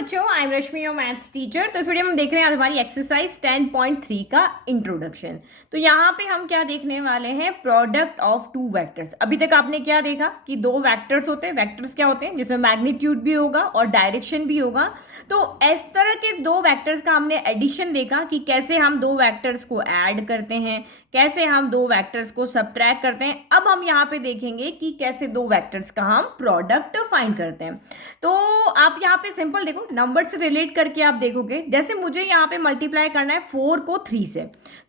बच्चों, I am Rashmi your maths teacher. तो इस वीडियो में हम देख रहे हैं आज हमारी एक्सरसाइज 10.3 का इंट्रोडक्शन। तो यहाँ पे हम क्या देखने वाले हैं, प्रोडक्ट ऑफ टू वेक्टर्स। अभी तक आपने क्या देखा कि दो वेक्टर्स होते हैं। वेक्टर्स क्या होते हैं, जिसमें मैग्नीट्यूड भी होगा और डायरेक्शन भी होगा। तो इस तरह के दो वेक्टर्स का हमने एडिशन देखा कि कैसे हम दो वेक्टर्स को ऐड करते हैं, कैसे हम दो वेक्टर्स को सबट्रैक्ट करते हैं। अब हम यहाँ पे देखेंगे कि कैसे दो वेक्टर्स का हम प्रोडक्ट फाइंड करते हैं। तो आप यहाँ पे सिंपल देखो, नंबर से रिलेट करके आप देखोगे, जैसे मुझे यहाँ पे मल्टीप्लाई करना है 4 को 3 से।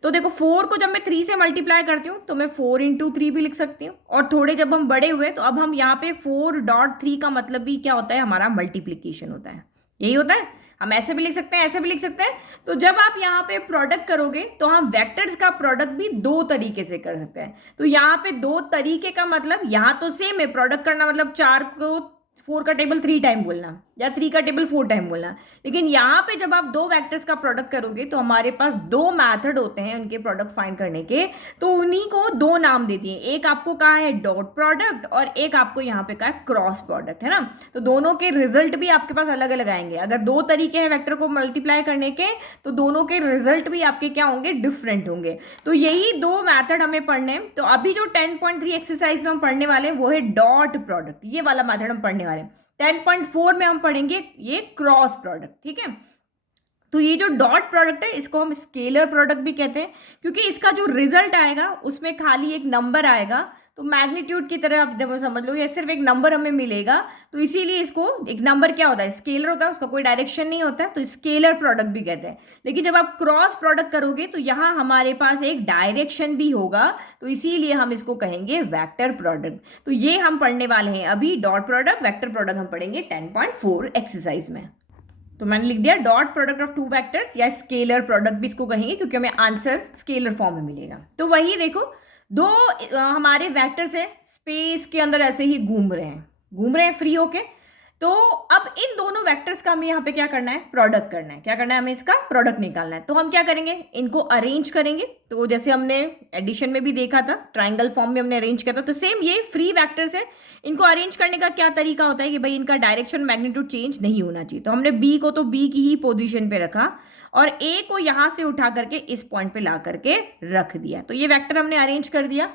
तो देखो 4 को जब मैं 3 से मल्टीप्लाई करती हूँ तो मैं 4 × 3 भी लिख सकती हूँ। और थोड़े जब हम बड़े हुए तो अब हम यहाँ पे 4.3 का मतलब भी क्या होता है, हमारा मल्टीप्लीकेशन होता है। यही होता है, हम ऐसे भी लिख सकते हैं, ऐसे भी लिख सकते हैं। तो जब आप यहाँ पे प्रोडक्ट करोगे तो हम वेक्टर्स का प्रोडक्ट भी दो तरीके से कर सकते हैं। तो यहाँ पे दो तरीके का मतलब, यहाँ तो सेम है, प्रोडक्ट करना मतलब 4 का टेबल 3 टाइम बोलना या 3 का टेबल 4 टाइम बोलना। लेकिन यहाँ पे जब आप दो वेक्टर्स का प्रोडक्ट करोगे तो हमारे पास दो मेथड होते हैं उनके प्रोडक्ट फाइंड करने के। तो उन्हीं को दो नाम दे दिए, एक आपको कहा है डॉट प्रोडक्ट और एक आपको यहाँ पे कहा है क्रॉस प्रोडक्ट, है ना। तो दोनों के रिजल्ट भी आपके पास अलग अलग आएंगे। अगर दो तरीके हैं वेक्टर को मल्टीप्लाई करने के तो दोनों के रिजल्ट भी आपके क्या होंगे, डिफरेंट होंगे। तो यही दो मैथड हमें पढ़ने हैं। तो अभी जो 10.3 एक्सरसाइज में हम पढ़ने वाले हैं वो है डॉट प्रोडक्ट, ये वाला मैथड हम पढ़ने वाले हैं। 10.4 में हम पढ़ेंगे ये क्रॉस प्रोडक्ट, ठीक है। तो ये जो डॉट प्रोडक्ट है इसको हम स्केलर प्रोडक्ट भी कहते हैं, क्योंकि इसका जो रिजल्ट आएगा उसमें खाली एक नंबर आएगा। तो मैग्नीट्यूड की तरह आप जब समझ लो, ये सिर्फ एक नंबर हमें मिलेगा। तो इसीलिए इसको, एक नंबर क्या होता है, स्केलर होता है, उसका कोई डायरेक्शन नहीं होता है, तो स्केलर प्रोडक्ट भी कहते हैं। लेकिन जब आप क्रॉस प्रोडक्ट करोगे तो यहाँ हमारे पास एक डायरेक्शन भी होगा, तो इसीलिए हम इसको कहेंगे वेक्टर प्रोडक्ट। तो ये हम पढ़ने वाले हैं अभी, डॉट प्रोडक्ट, वेक्टर प्रोडक्ट हम पढ़ेंगे 10.4 एक्सरसाइज में। तो मैंने लिख दिया dot product of two vectors, या स्केलर प्रोडक्ट भी इसको कहेंगे, क्योंकि हमें आंसर स्केलर फॉर्म में मिलेगा। तो वही देखो, दो हमारे वेक्टर्स है, स्पेस के अंदर ऐसे ही घूम रहे हैं फ्री होके। तो अब इन दोनों वेक्टर्स का हमें यहाँ पे क्या करना है, प्रोडक्ट करना है। क्या करना है, हमें इसका प्रोडक्ट निकालना है। तो हम क्या करेंगे, इनको अरेंज करेंगे। तो जैसे हमने एडिशन में भी देखा था, ट्राइंगल फॉर्म में हमने अरेंज किया था, तो सेम ये फ्री वेक्टर्स है। इनको अरेंज करने का क्या तरीका होता है कि भाई इनका डायरेक्शन मैग्नीट्यूड चेंज नहीं होना चाहिए। तो हमने बी को तो बी की ही पोजीशन पे रखा और ए को यहां से उठा करके इस पॉइंट पे ला करके रख दिया। तो ये वेक्टर हमने अरेंज कर दिया।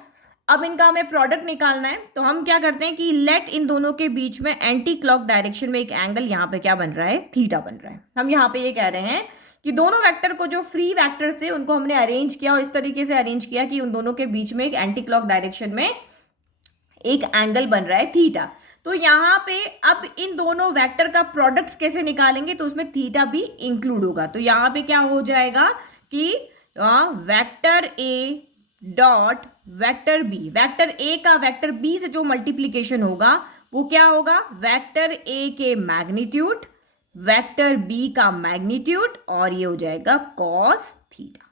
अब इनका हमें प्रोडक्ट निकालना है। तो हम क्या करते हैं कि लेट इन दोनों के बीच में एंटी क्लॉक डायरेक्शन में एक एंगल यहाँ पे क्या बन रहा है, थीटा बन रहा है। हम यहाँ पे ये कह रहे हैं कि दोनों वेक्टर को, जो फ्री वेक्टर्स थे उनको हमने अरेंज किया और इस तरीके से अरेंज किया कि उन दोनों के बीच में एक एंटी क्लॉक डायरेक्शन में एक एंगल बन रहा है थीटा। तो यहाँ पे अब इन दोनों वेक्टर का प्रोडक्ट्स कैसे निकालेंगे, तो उसमें थीटा भी इंक्लूड होगा। तो यहाँ पे क्या हो जाएगा कि vector A dot vector b, vector a का वेक्टर बी से जो मल्टीप्लीकेशन होगा वो क्या होगा, वेक्टर ए के मैग्नीट्यूड, वेक्टर बी का मैग्नीट्यूड, और ये हो जाएगा कॉस थीटा।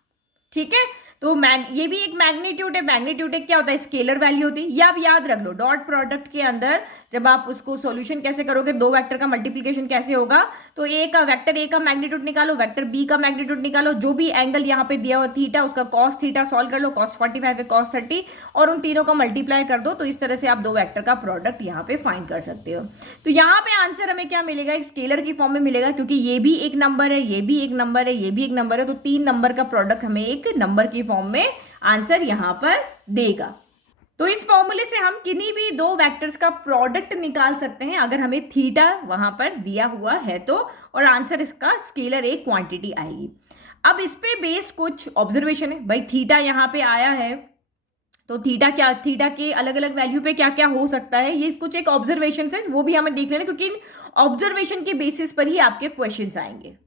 ठीक है। तो ये भी एक मैग्नीट्यूड है। मैग्नीट्यूड एक क्या होता है, स्केलर वैल्यू होती है। ये आप याद रख लो, डॉट प्रोडक्ट के अंदर जब आप उसको सॉल्यूशन कैसे करोगे, दो वेक्टर का मल्टीप्लिकेशन कैसे होगा, तो ए का, वेक्टर ए का मैग्नीट्यूड निकालो, वेक्टर बी का मैग्नीट्यूड निकालो, जो भी एंगल यहाँ पे दिया हुआ थीटा उसका कॉस थीटा सॉल्व कर लो, cos 45 है cos 30, और उन तीनों का मल्टीप्लाई कर दो। तो इस तरह से आप दो वेक्टर का प्रोडक्ट यहाँ पे फाइंड कर सकते हो। तो यहाँ पे आंसर हमें क्या मिलेगा, एक स्केलर की फॉर्म में मिलेगा, क्योंकि ये भी एक नंबर है, ये भी एक नंबर है, ये भी एक नंबर है। तो 3 नंबर का प्रोडक्ट हमें एक नंबर की फॉर्म में आंसर यहां पर देगा। तो इस फॉर्मूले से हम किन्हीं भी दो वेक्टर्स का प्रोडक्ट निकाल सकते हैं अगर हमें थीटा वहां पर दिया हुआ है तो, और आंसर इसका स्केलर एक क्वांटिटी आएगी। अब इस पे बेस्ड कुछ ऑब्जर्वेशन है। भाई थीटा यहां पे आया है, तो थीटा क्या, थीटा के अलग अलग वैल्यू पे क्या क्या हो सकता है, ये कुछ एक ऑब्जर्वेशन है, वो भी हमें देख लेना, क्योंकि इन ऑब्जर्वेशन के बेसिस पर ही आपके क्वेश्चन आएंगे।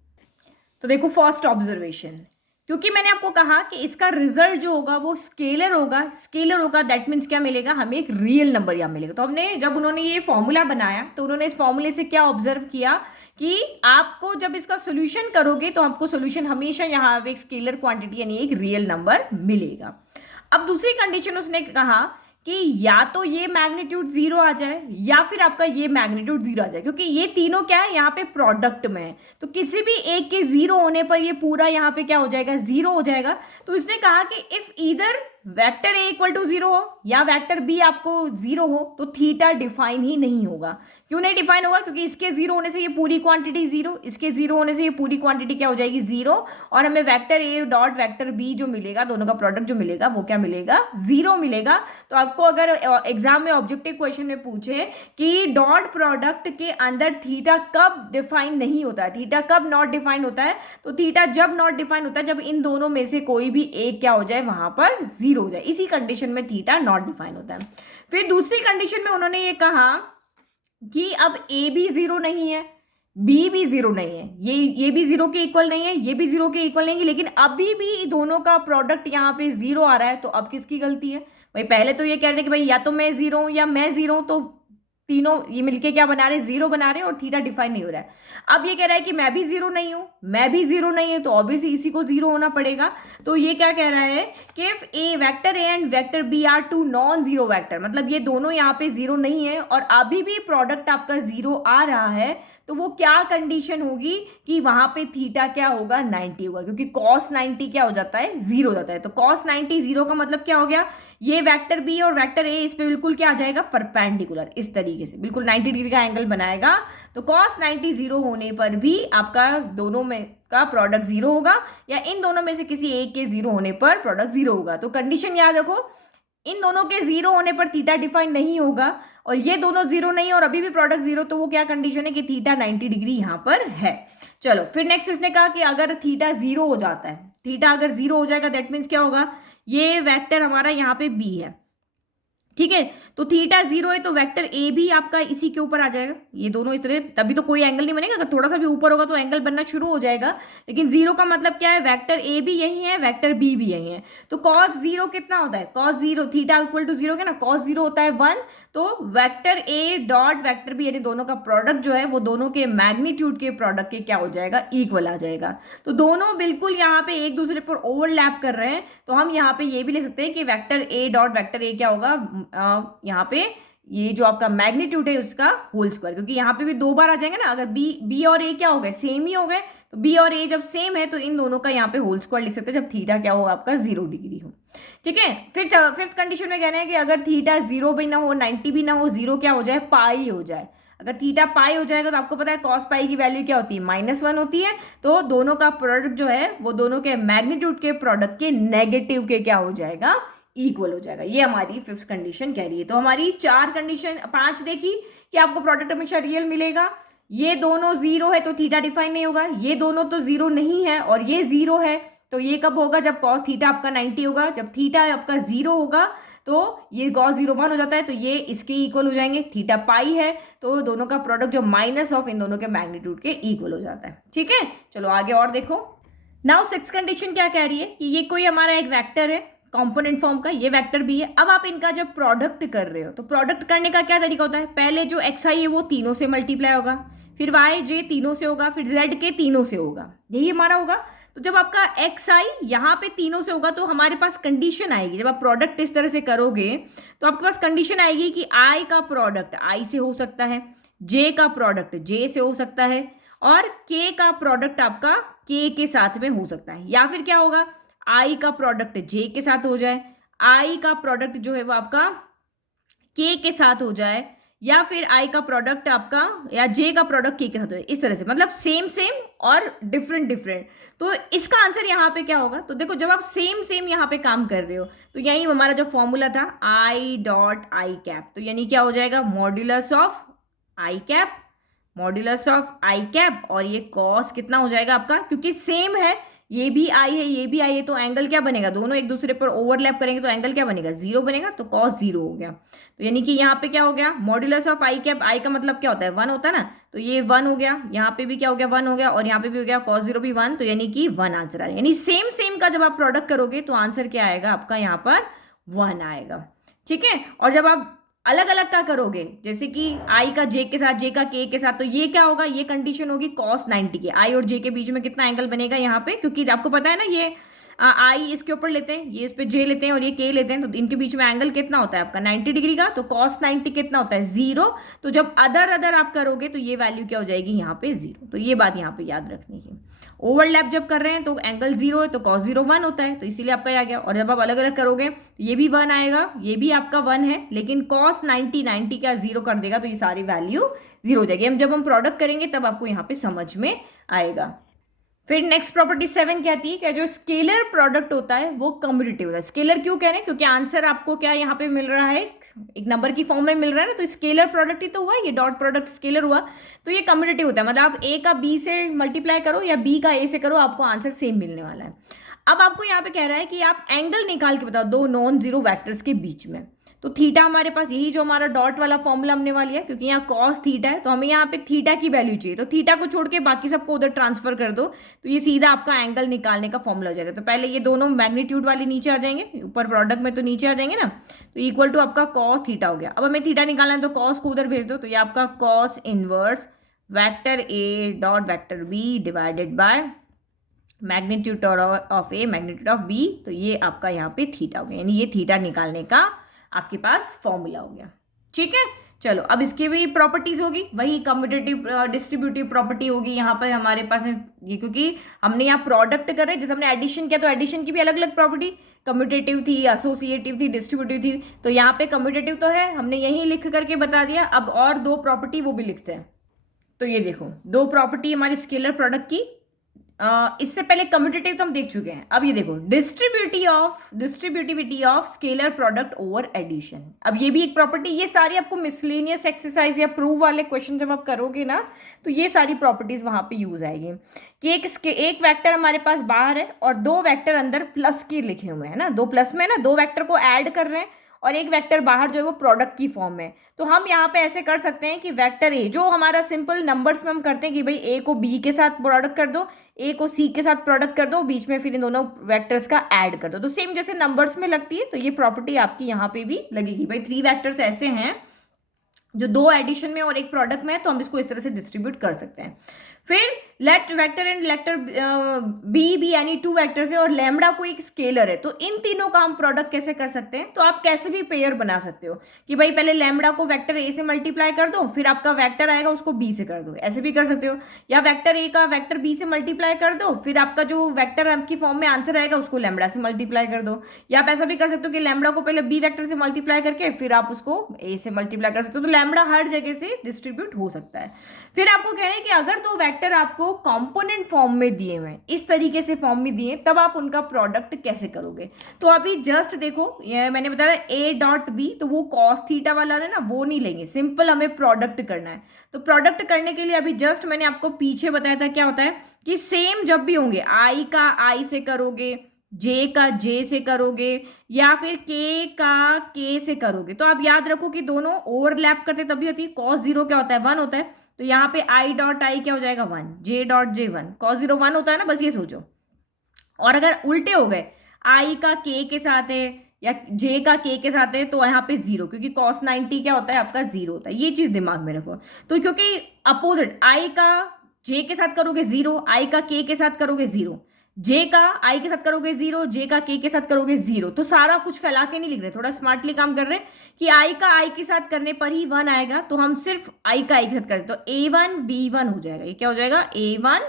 तो देखो फर्स्ट ऑब्जर्वेशन, क्योंकि मैंने आपको कहा कि इसका रिजल्ट जो होगा वो स्केलर होगा, दैट मीन्स क्या मिलेगा, हमें एक रियल नंबर यहाँ मिलेगा। तो हमने, जब उन्होंने ये फॉर्मूला बनाया तो उन्होंने इस फॉर्मूले से क्या ऑब्जर्व किया कि आपको जब इसका सोल्यूशन करोगे तो आपको सोल्यूशन हमेशा यहाँ एक स्केलर क्वांटिटी यानी एक रियल नंबर मिलेगा। अब दूसरी कंडीशन उसने कहा कि या तो ये मैग्नीट्यूड 0 आ जाए या फिर आपका ये मैग्नीट्यूड 0 आ जाए, क्योंकि ये तीनों क्या है, यहाँ पे प्रोडक्ट में है। तो किसी भी एक के 0 होने पर ये पूरा यहाँ पे क्या हो जाएगा, 0 हो जाएगा। तो इसने कहा कि if either vector a equal to 0 हो या वेक्टर बी आपको 0 हो तो थीटा डिफाइन ही नहीं होगा। क्यों नहीं डिफाइन होगा? क्योंकि इसके 0 होने से ये पूरी क्वांटिटी 0, इसके 0 होने से ये पूरी क्वांटिटी क्या हो जाएगी 0, और हमें वेक्टर ए डॉट वेक्टर बी जो मिलेगा, दोनों का प्रोडक्ट जो मिलेगा वो क्या मिलेगा 0 मिलेगा। तो आपको अगर एग्जाम में ऑब्जेक्टिव क्वेश्चन में पूछे कि डॉट प्रोडक्ट के अंदर थीटा कब डिफाइन नहीं होता है, थीटा कब नॉट डिफाइन होता है, तो थीटा जब नॉट डिफाइन होता है जब इन दोनों में से कोई भी एक क्या हो जाए वहां पर 0 हो जाए, इसी कंडीशन में थीटा नॉट डिफाइन होता है। फिर दूसरी कंडीशन में उन्होंने ये कहा कि अब ए भी 0 नहीं है, बी भी 0 नहीं है, ये भी 0 के इक्वल नहीं है, ये भी 0 के इक्वल नहीं है, लेकिन अभी भी दोनों का प्रोडक्ट यहाँ पे 0 आ रहा है। तो अब किसकी गलती है भाई? पहले तो ये कह रहे थे कि भाई या तो मैं 0 हूं या मैं 0 हूं, तो तीनों ये मिलके क्या बना रहे हैं 0 बना रहे हैं, और थीटा डिफाइन नहीं हो रहा है। अब ये कह रहा है कि मैं भी 0 नहीं हूं, मैं भी 0 नहीं है, तो ऑब्वियसली इसी को 0 होना पड़ेगा। तो ये क्या कह रहा है कि if a vector a and vector b are two non zero vector, मतलब ये दोनों यहाँ पे 0 नहीं है और अभी भी प्रोडक्ट आपका 0 आ रहा है, तो वो क्या कंडीशन होगी कि वहां पे थीटा क्या होगा 90 होगा, क्योंकि cos 90 क्या हो जाता है 0 हो जाता है। तो cos 90 0 का मतलब क्या हो गया, ये वेक्टर बी और वेक्टर ए इस पे बिल्कुल क्या आ जाएगा परपेंडिकुलर, इस तरीके से बिल्कुल 90 डिग्री का एंगल बनाएगा। तो cos 90 0 होने पर भी आपका दोनों में का प्रोडक्ट 0 होगा, या इन दोनों में से किसी एक के 0 होने पर प्रोडक्ट 0 होगा। तो कंडीशन याद रखो, इन दोनों के 0 होने पर थीटा डिफाइन नहीं होगा, और ये दोनों 0 नहीं और अभी भी प्रोडक्ट 0, तो वो क्या कंडीशन है कि थीटा 90 डिग्री यहां पर है। चलो फिर नेक्स्ट इसने कहा कि अगर थीटा 0 हो जाता है, थीटा अगर 0 हो जाएगा दैट मीन्स क्या होगा, ये वेक्टर हमारा यहाँ पे बी है, ठीक है, तो थीटा 0 है तो वेक्टर ए भी आपका इसी के ऊपर आ जाएगा, ये दोनों इस तरह, तभी तो कोई एंगल नहीं बनेगा, अगर थोड़ा सा भी ऊपर होगा तो एंगल बनना शुरू हो जाएगा। लेकिन 0 का मतलब क्या है, वेक्टर ए भी यही है, वेक्टर बी भी यही है। तो cos 0 कितना होता है, cos 0 थीटा इक्वल टू 0 के ना, cos 0 होता है 1, तो वेक्टर ए डॉट वेक्टर बी यानी दोनों का प्रोडक्ट जो है वो दोनों के मैग्नीट्यूड के प्रोडक्ट के क्या हो जाएगा इक्वल आ जाएगा। तो दोनों बिल्कुल यहाँ पे एक दूसरे पर ओवरलैप कर रहे हैं, तो हम यहाँ पे ये भी ले सकते हैं कि वेक्टर ए डॉट वेक्टर ए क्या होगा, यहाँ पे ये जो आपका मैग्नीट्यूड है उसका होल स्क्वायर, क्योंकि यहाँ पे भी 2 बार आ जाएंगे ना, अगर बी और ए क्या हो गए सेम ही हो गए, तो बी और ए जब सेम है तो इन दोनों का यहाँ पे होल स्क्वायर लिख सकते हैं जब थीटा क्या हो आपका 0 डिग्री हो, ठीक है। फिर फिफ्थ कंडीशन में कहना है कि अगर थीटा 0 भी ना हो 90 भी ना हो, 0 क्या हो जाए पाई हो जाए। अगर थीटा पाई हो जाएगा तो आपको पता है cos पाई की वैल्यू क्या होती है -1 होती है, तो दोनों का प्रोडक्ट जो है वो दोनों के मैग्नीट्यूड के प्रोडक्ट के नेगेटिव के क्या हो जाएगा इक्वल हो जाएगा। ये हमारी फिफ्थ कंडीशन कह रही है। तो हमारी 4 कंडीशन 5 देखी कि आपको प्रोडक्ट हमेशा रियल मिलेगा, ये दोनों 0 है तो थीटा डिफाइन नहीं होगा, ये दोनों तो 0 नहीं है और ये 0 है, तो ये कब होगा जब cos थीटा आपका 90 होगा, जब थीटा आपका 0 होगा तो ये cos 0 1 हो जाता है, तो ये इसके इक्वल हो जाएंगे। थीटा पाई है तो दोनों का प्रोडक्ट जो माइनस ऑफ इन दोनों के मैग्नीट्यूड के इक्वल हो जाता है, ठीक है। चलो आगे और देखो। नाउ सिक्स कंडीशन क्या कह रही है कि ये कोई हमारा एक वेक्टर है कंपोनेंट फॉर्म का, ये वेक्टर भी है। अब आप इनका जब प्रोडक्ट कर रहे हो तो प्रोडक्ट करने का क्या तरीका होता है, पहले जो एक्स आई है वो तीनों से मल्टीप्लाई होगा, फिर वाई जे तीनों से होगा, फिर जेड के तीनों से होगा, यही हमारा होगा। तो जब आपका एक्स आई यहाँ पे तीनों से होगा तो हमारे पास कंडीशन आएगी, जब आप प्रोडक्ट इस तरह से करोगे तो आपके पास कंडीशन आएगी कि आई का प्रोडक्ट आई से हो सकता है, जे का प्रोडक्ट जे से हो सकता है, और के का प्रोडक्ट आपका के साथ में हो सकता है, या फिर क्या होगा आई का प्रोडक्ट जे के साथ हो जाए, आई का प्रोडक्ट जो है वो आपका के साथ हो जाए, या फिर आई का प्रोडक्ट आपका या जे का प्रोडक्ट के साथ हो जाए, इस तरह से, मतलब सेम सेम और डिफरेंट डिफरेंट। तो इसका आंसर यहाँ पे क्या होगा, तो देखो जब आप सेम सेम यहाँ पे काम कर रहे हो तो यही हमारा जो फॉर्मूला था आई डॉट आई कैप, तो यानी क्या हो जाएगा modulus of I cap, modulus of I cap, और ये कॉस कितना हो जाएगा आपका, क्योंकि सेम है, ये भी आई है ये भी आई है, तो एंगल क्या बनेगा, दोनों एक दूसरे पर ओवरलैप करेंगे तो एंगल क्या बनेगा 0 बनेगा, तो cos 0 हो गया। तो यानी कि यहाँ पे क्या हो गया मॉड्यूलस ऑफ आई कैप, आई का मतलब क्या होता है 1 होता है ना, तो ये 1 हो गया, यहाँ पे भी क्या हो गया 1 हो गया, और यहाँ पे भी हो गया cos 0 भी 1, तो यानी कि 1 आंसर आएगा। यानी सेम सेम का जब आप प्रोडक्ट करोगे तो आंसर क्या आएगा आपका यहाँ पर 1 आएगा, ठीक है। और जब आप अलग अलग का करोगे, जैसे कि आई का जे के साथ, जे का के साथ, तो ये क्या होगा, ये कंडीशन होगी cos 90 की, आई और जे के बीच में कितना एंगल बनेगा यहाँ पे, क्योंकि आपको पता है ना ये आई इसके ऊपर लेते हैं, ये इस पे जे लेते हैं और ये के लेते हैं, तो इनके बीच में एंगल कितना होता है आपका 90 डिग्री का, तो cos 90 कितना होता है 0। तो जब अदर आप करोगे तो ये वैल्यू क्या हो जाएगी यहाँ पे 0। तो ये बात यहाँ पे याद रखनी है। ओवरलैप जब कर रहे हैं तो एंगल 0 है तो cos 0 1 होता है, तो इसीलिए आपका आ गया। और जब आप अलग अलग करोगे तो ये भी 1 आएगा, ये भी आपका 1 है, लेकिन cos 90 का 0 कर देगा तो ये सारी वैल्यू 0 हो जाएगी। जब हम प्रोडक्ट करेंगे तब आपको यहाँ पे समझ में आएगा। फिर नेक्स्ट प्रॉपर्टी 7 कहती है कि जो स्केलर प्रोडक्ट होता है वो कम्यूटेटिव होता है। स्केलर क्यों कह रहे हैं? क्योंकि आंसर आपको क्या यहाँ पे मिल रहा है, एक नंबर की फॉर्म में मिल रहा है ना, तो स्केलर प्रोडक्ट ही तो हुआ, ये डॉट प्रोडक्ट स्केलर हुआ, तो ये कम्यूटेटिव होता है। मतलब आप ए का बी से मल्टीप्लाई करो या बी का ए से करो, आपको आंसर सेम मिलने वाला है। अब आपको यहाँ पे कह रहा है कि आप एंगल निकाल के बताओ दो नॉन जीरो वैक्टर्स के बीच में। तो थीटा हमारे पास यही जो हमारा डॉट वाला फॉर्मूला हमने वाली है, क्योंकि यहाँ कॉस थीटा है तो हमें यहाँ पे थीटा की वैल्यू चाहिए, तो थीटा को छोड़ के बाकी सबको उधर ट्रांसफर कर दो, तो ये सीधा आपका एंगल निकालने का फॉर्मूला हो जाएगा। तो पहले ये दोनों मैग्नीट्यूड वाले नीचे आ जाएंगे, ऊपर प्रोडक्ट में तो नीचे आ जाएंगे ना, तो इक्वल टू आपका कॉस थीटा हो गया। अब हमें थीटा निकालना है तो कॉस को उधर भेज दो, तो ये आपका cos inverse vector a dot vector b divided by magnitude of A magnitude of b, तो ये आपका यहाँ पे थीटा हो गया, यानी ये थीटा निकालने का आपके पास फॉर्मूला हो गया। ठीक है, चलो अब इसकी भी प्रॉपर्टीज होगी, वही कम्यूटेटिव डिस्ट्रीब्यूटिव प्रॉपर्टी होगी यहाँ पर हमारे पास ये, क्योंकि हमने यहाँ प्रोडक्ट कर रहे हैं, जैसे हमने एडिशन किया तो एडिशन की भी अलग अलग प्रॉपर्टी, कम्यूटेटिव थी, एसोसिएटिव थी, डिस्ट्रीब्यूटिव थी, तो यहाँ पे कम्यूटेटिव तो है, हमने यही लिख करके बता दिया। अब और दो प्रॉपर्टी वो भी लिखते हैं, तो ये देखो दो प्रॉपर्टी हमारी स्केलर प्रोडक्ट की। इससे पहले कम्यूटेटिव तो हम देख चुके हैं, अब ये देखो distributivity of scalar product over addition. अब ये भी एक प्रॉपर्टी, ये सारी आपको मिसलेनियस एक्सरसाइज या प्रूव वाले क्वेश्चन जब आप करोगे ना, तो ये सारी प्रॉपर्टीज वहां पे यूज आएगी कि एक वेक्टर हमारे पास बाहर है और दो वेक्टर अंदर प्लस के लिखे हुए हैं ना, दो प्लस में ना, दो वेक्टर को ऐड कर रहे हैं और एक वेक्टर बाहर जो है वो प्रोडक्ट की फॉर्म में। तो हम यहाँ पे ऐसे कर सकते हैं कि वेक्टर ए जो हमारा सिंपल नंबर्स में हम करते हैं कि भाई ए को बी के साथ प्रोडक्ट कर दो, ए को सी के साथ प्रोडक्ट कर दो, बीच में फिर इन दोनों वेक्टर्स का ऐड कर दो, तो सेम जैसे नंबर्स में लगती है, तो ये प्रॉपर्टी आपकी यहाँ पे भी लगेगी। भाई 3 वेक्टर्स ऐसे हैं जो 2 एडिशन में और एक प्रोडक्ट में है, तो हम इसको इस तरह से डिस्ट्रीब्यूट कर सकते हैं। फिर let vector and vector b यानी 2 वेक्टर्स है और लैम्बडा को एक स्केलर है, तो इन तीनों का हम प्रोडक्ट कैसे कर सकते हैं? तो आप कैसे भी पेयर बना सकते हो कि भाई पहले लैम्बडा को वेक्टर ए से मल्टीप्लाई कर दो, फिर आपका वेक्टर आएगा उसको बी से कर दो, ऐसे भी कर सकते हो। या वेक्टर ए का वेक्टर बी से मल्टीप्लाई कर दो, फिर आपका जो वेक्टर आपकी फॉर्म में आंसर आएगा उसको लैम्बडा से मल्टीप्लाई कर दो। या आप ऐसा भी कर सकते हो कि लैम्बडा को पहले बी वेक्टर से मल्टीप्लाई करके फिर आप उसको ए से मल्टीप्लाई कर सकते हो, तो लैम्बडा हर जगह से डिस्ट्रीब्यूट हो सकता है। फिर आपको कह रहे हैं कि अगर 2 वेक्टर आपको कंपोनेंट फॉर्म में दिए हुए हैं, इस तरीके से फॉर्म में दिए, तब आप उनका प्रोडक्ट कैसे करोगे? तो अभी जस्ट देखो, ये मैंने बताया ए डॉट बी, तो वो कॉस थीटा वाला है ना, वो नहीं लेंगे, सिंपल हमें प्रोडक्ट करना है। तो प्रोडक्ट करने के लिए अभी जस्ट मैंने आपको पीछे बताया था क्या होता है कि सेम जब भी होंगे, आई का आई से करोगे, जे का जे से करोगे, या फिर के का के से करोगे, तो आप याद रखो कि दोनों ओवरलैप करते तभी होती है। कॉस 0 क्या होता है 1 होता है, तो यहाँ पे आई डॉट आई क्या हो जाएगा 1, जे डॉट जे 1, कॉस 0 1 होता है ना, बस ये सोचो। और अगर उल्टे हो गए, आई का के के साथ है या जे का के साथ है, तो यहाँ पे 0, क्योंकि cos 90 क्या होता है आपका 0 होता है, ये चीज दिमाग में रखो। तो क्योंकि अपोजिट आई का जे के साथ करोगे 0, आई का के साथ करोगे 0, जे का आई के साथ करोगे 0, जे का के साथ करोगे 0, तो सारा कुछ फैला के नहीं लिख रहे, थोड़ा स्मार्टली काम कर रहे हैं कि आई का आई के साथ करने पर ही 1 आएगा, तो हम सिर्फ आई का आई के साथ करें, तो a1 b1 हो जाएगा। ये क्या हो जाएगा a1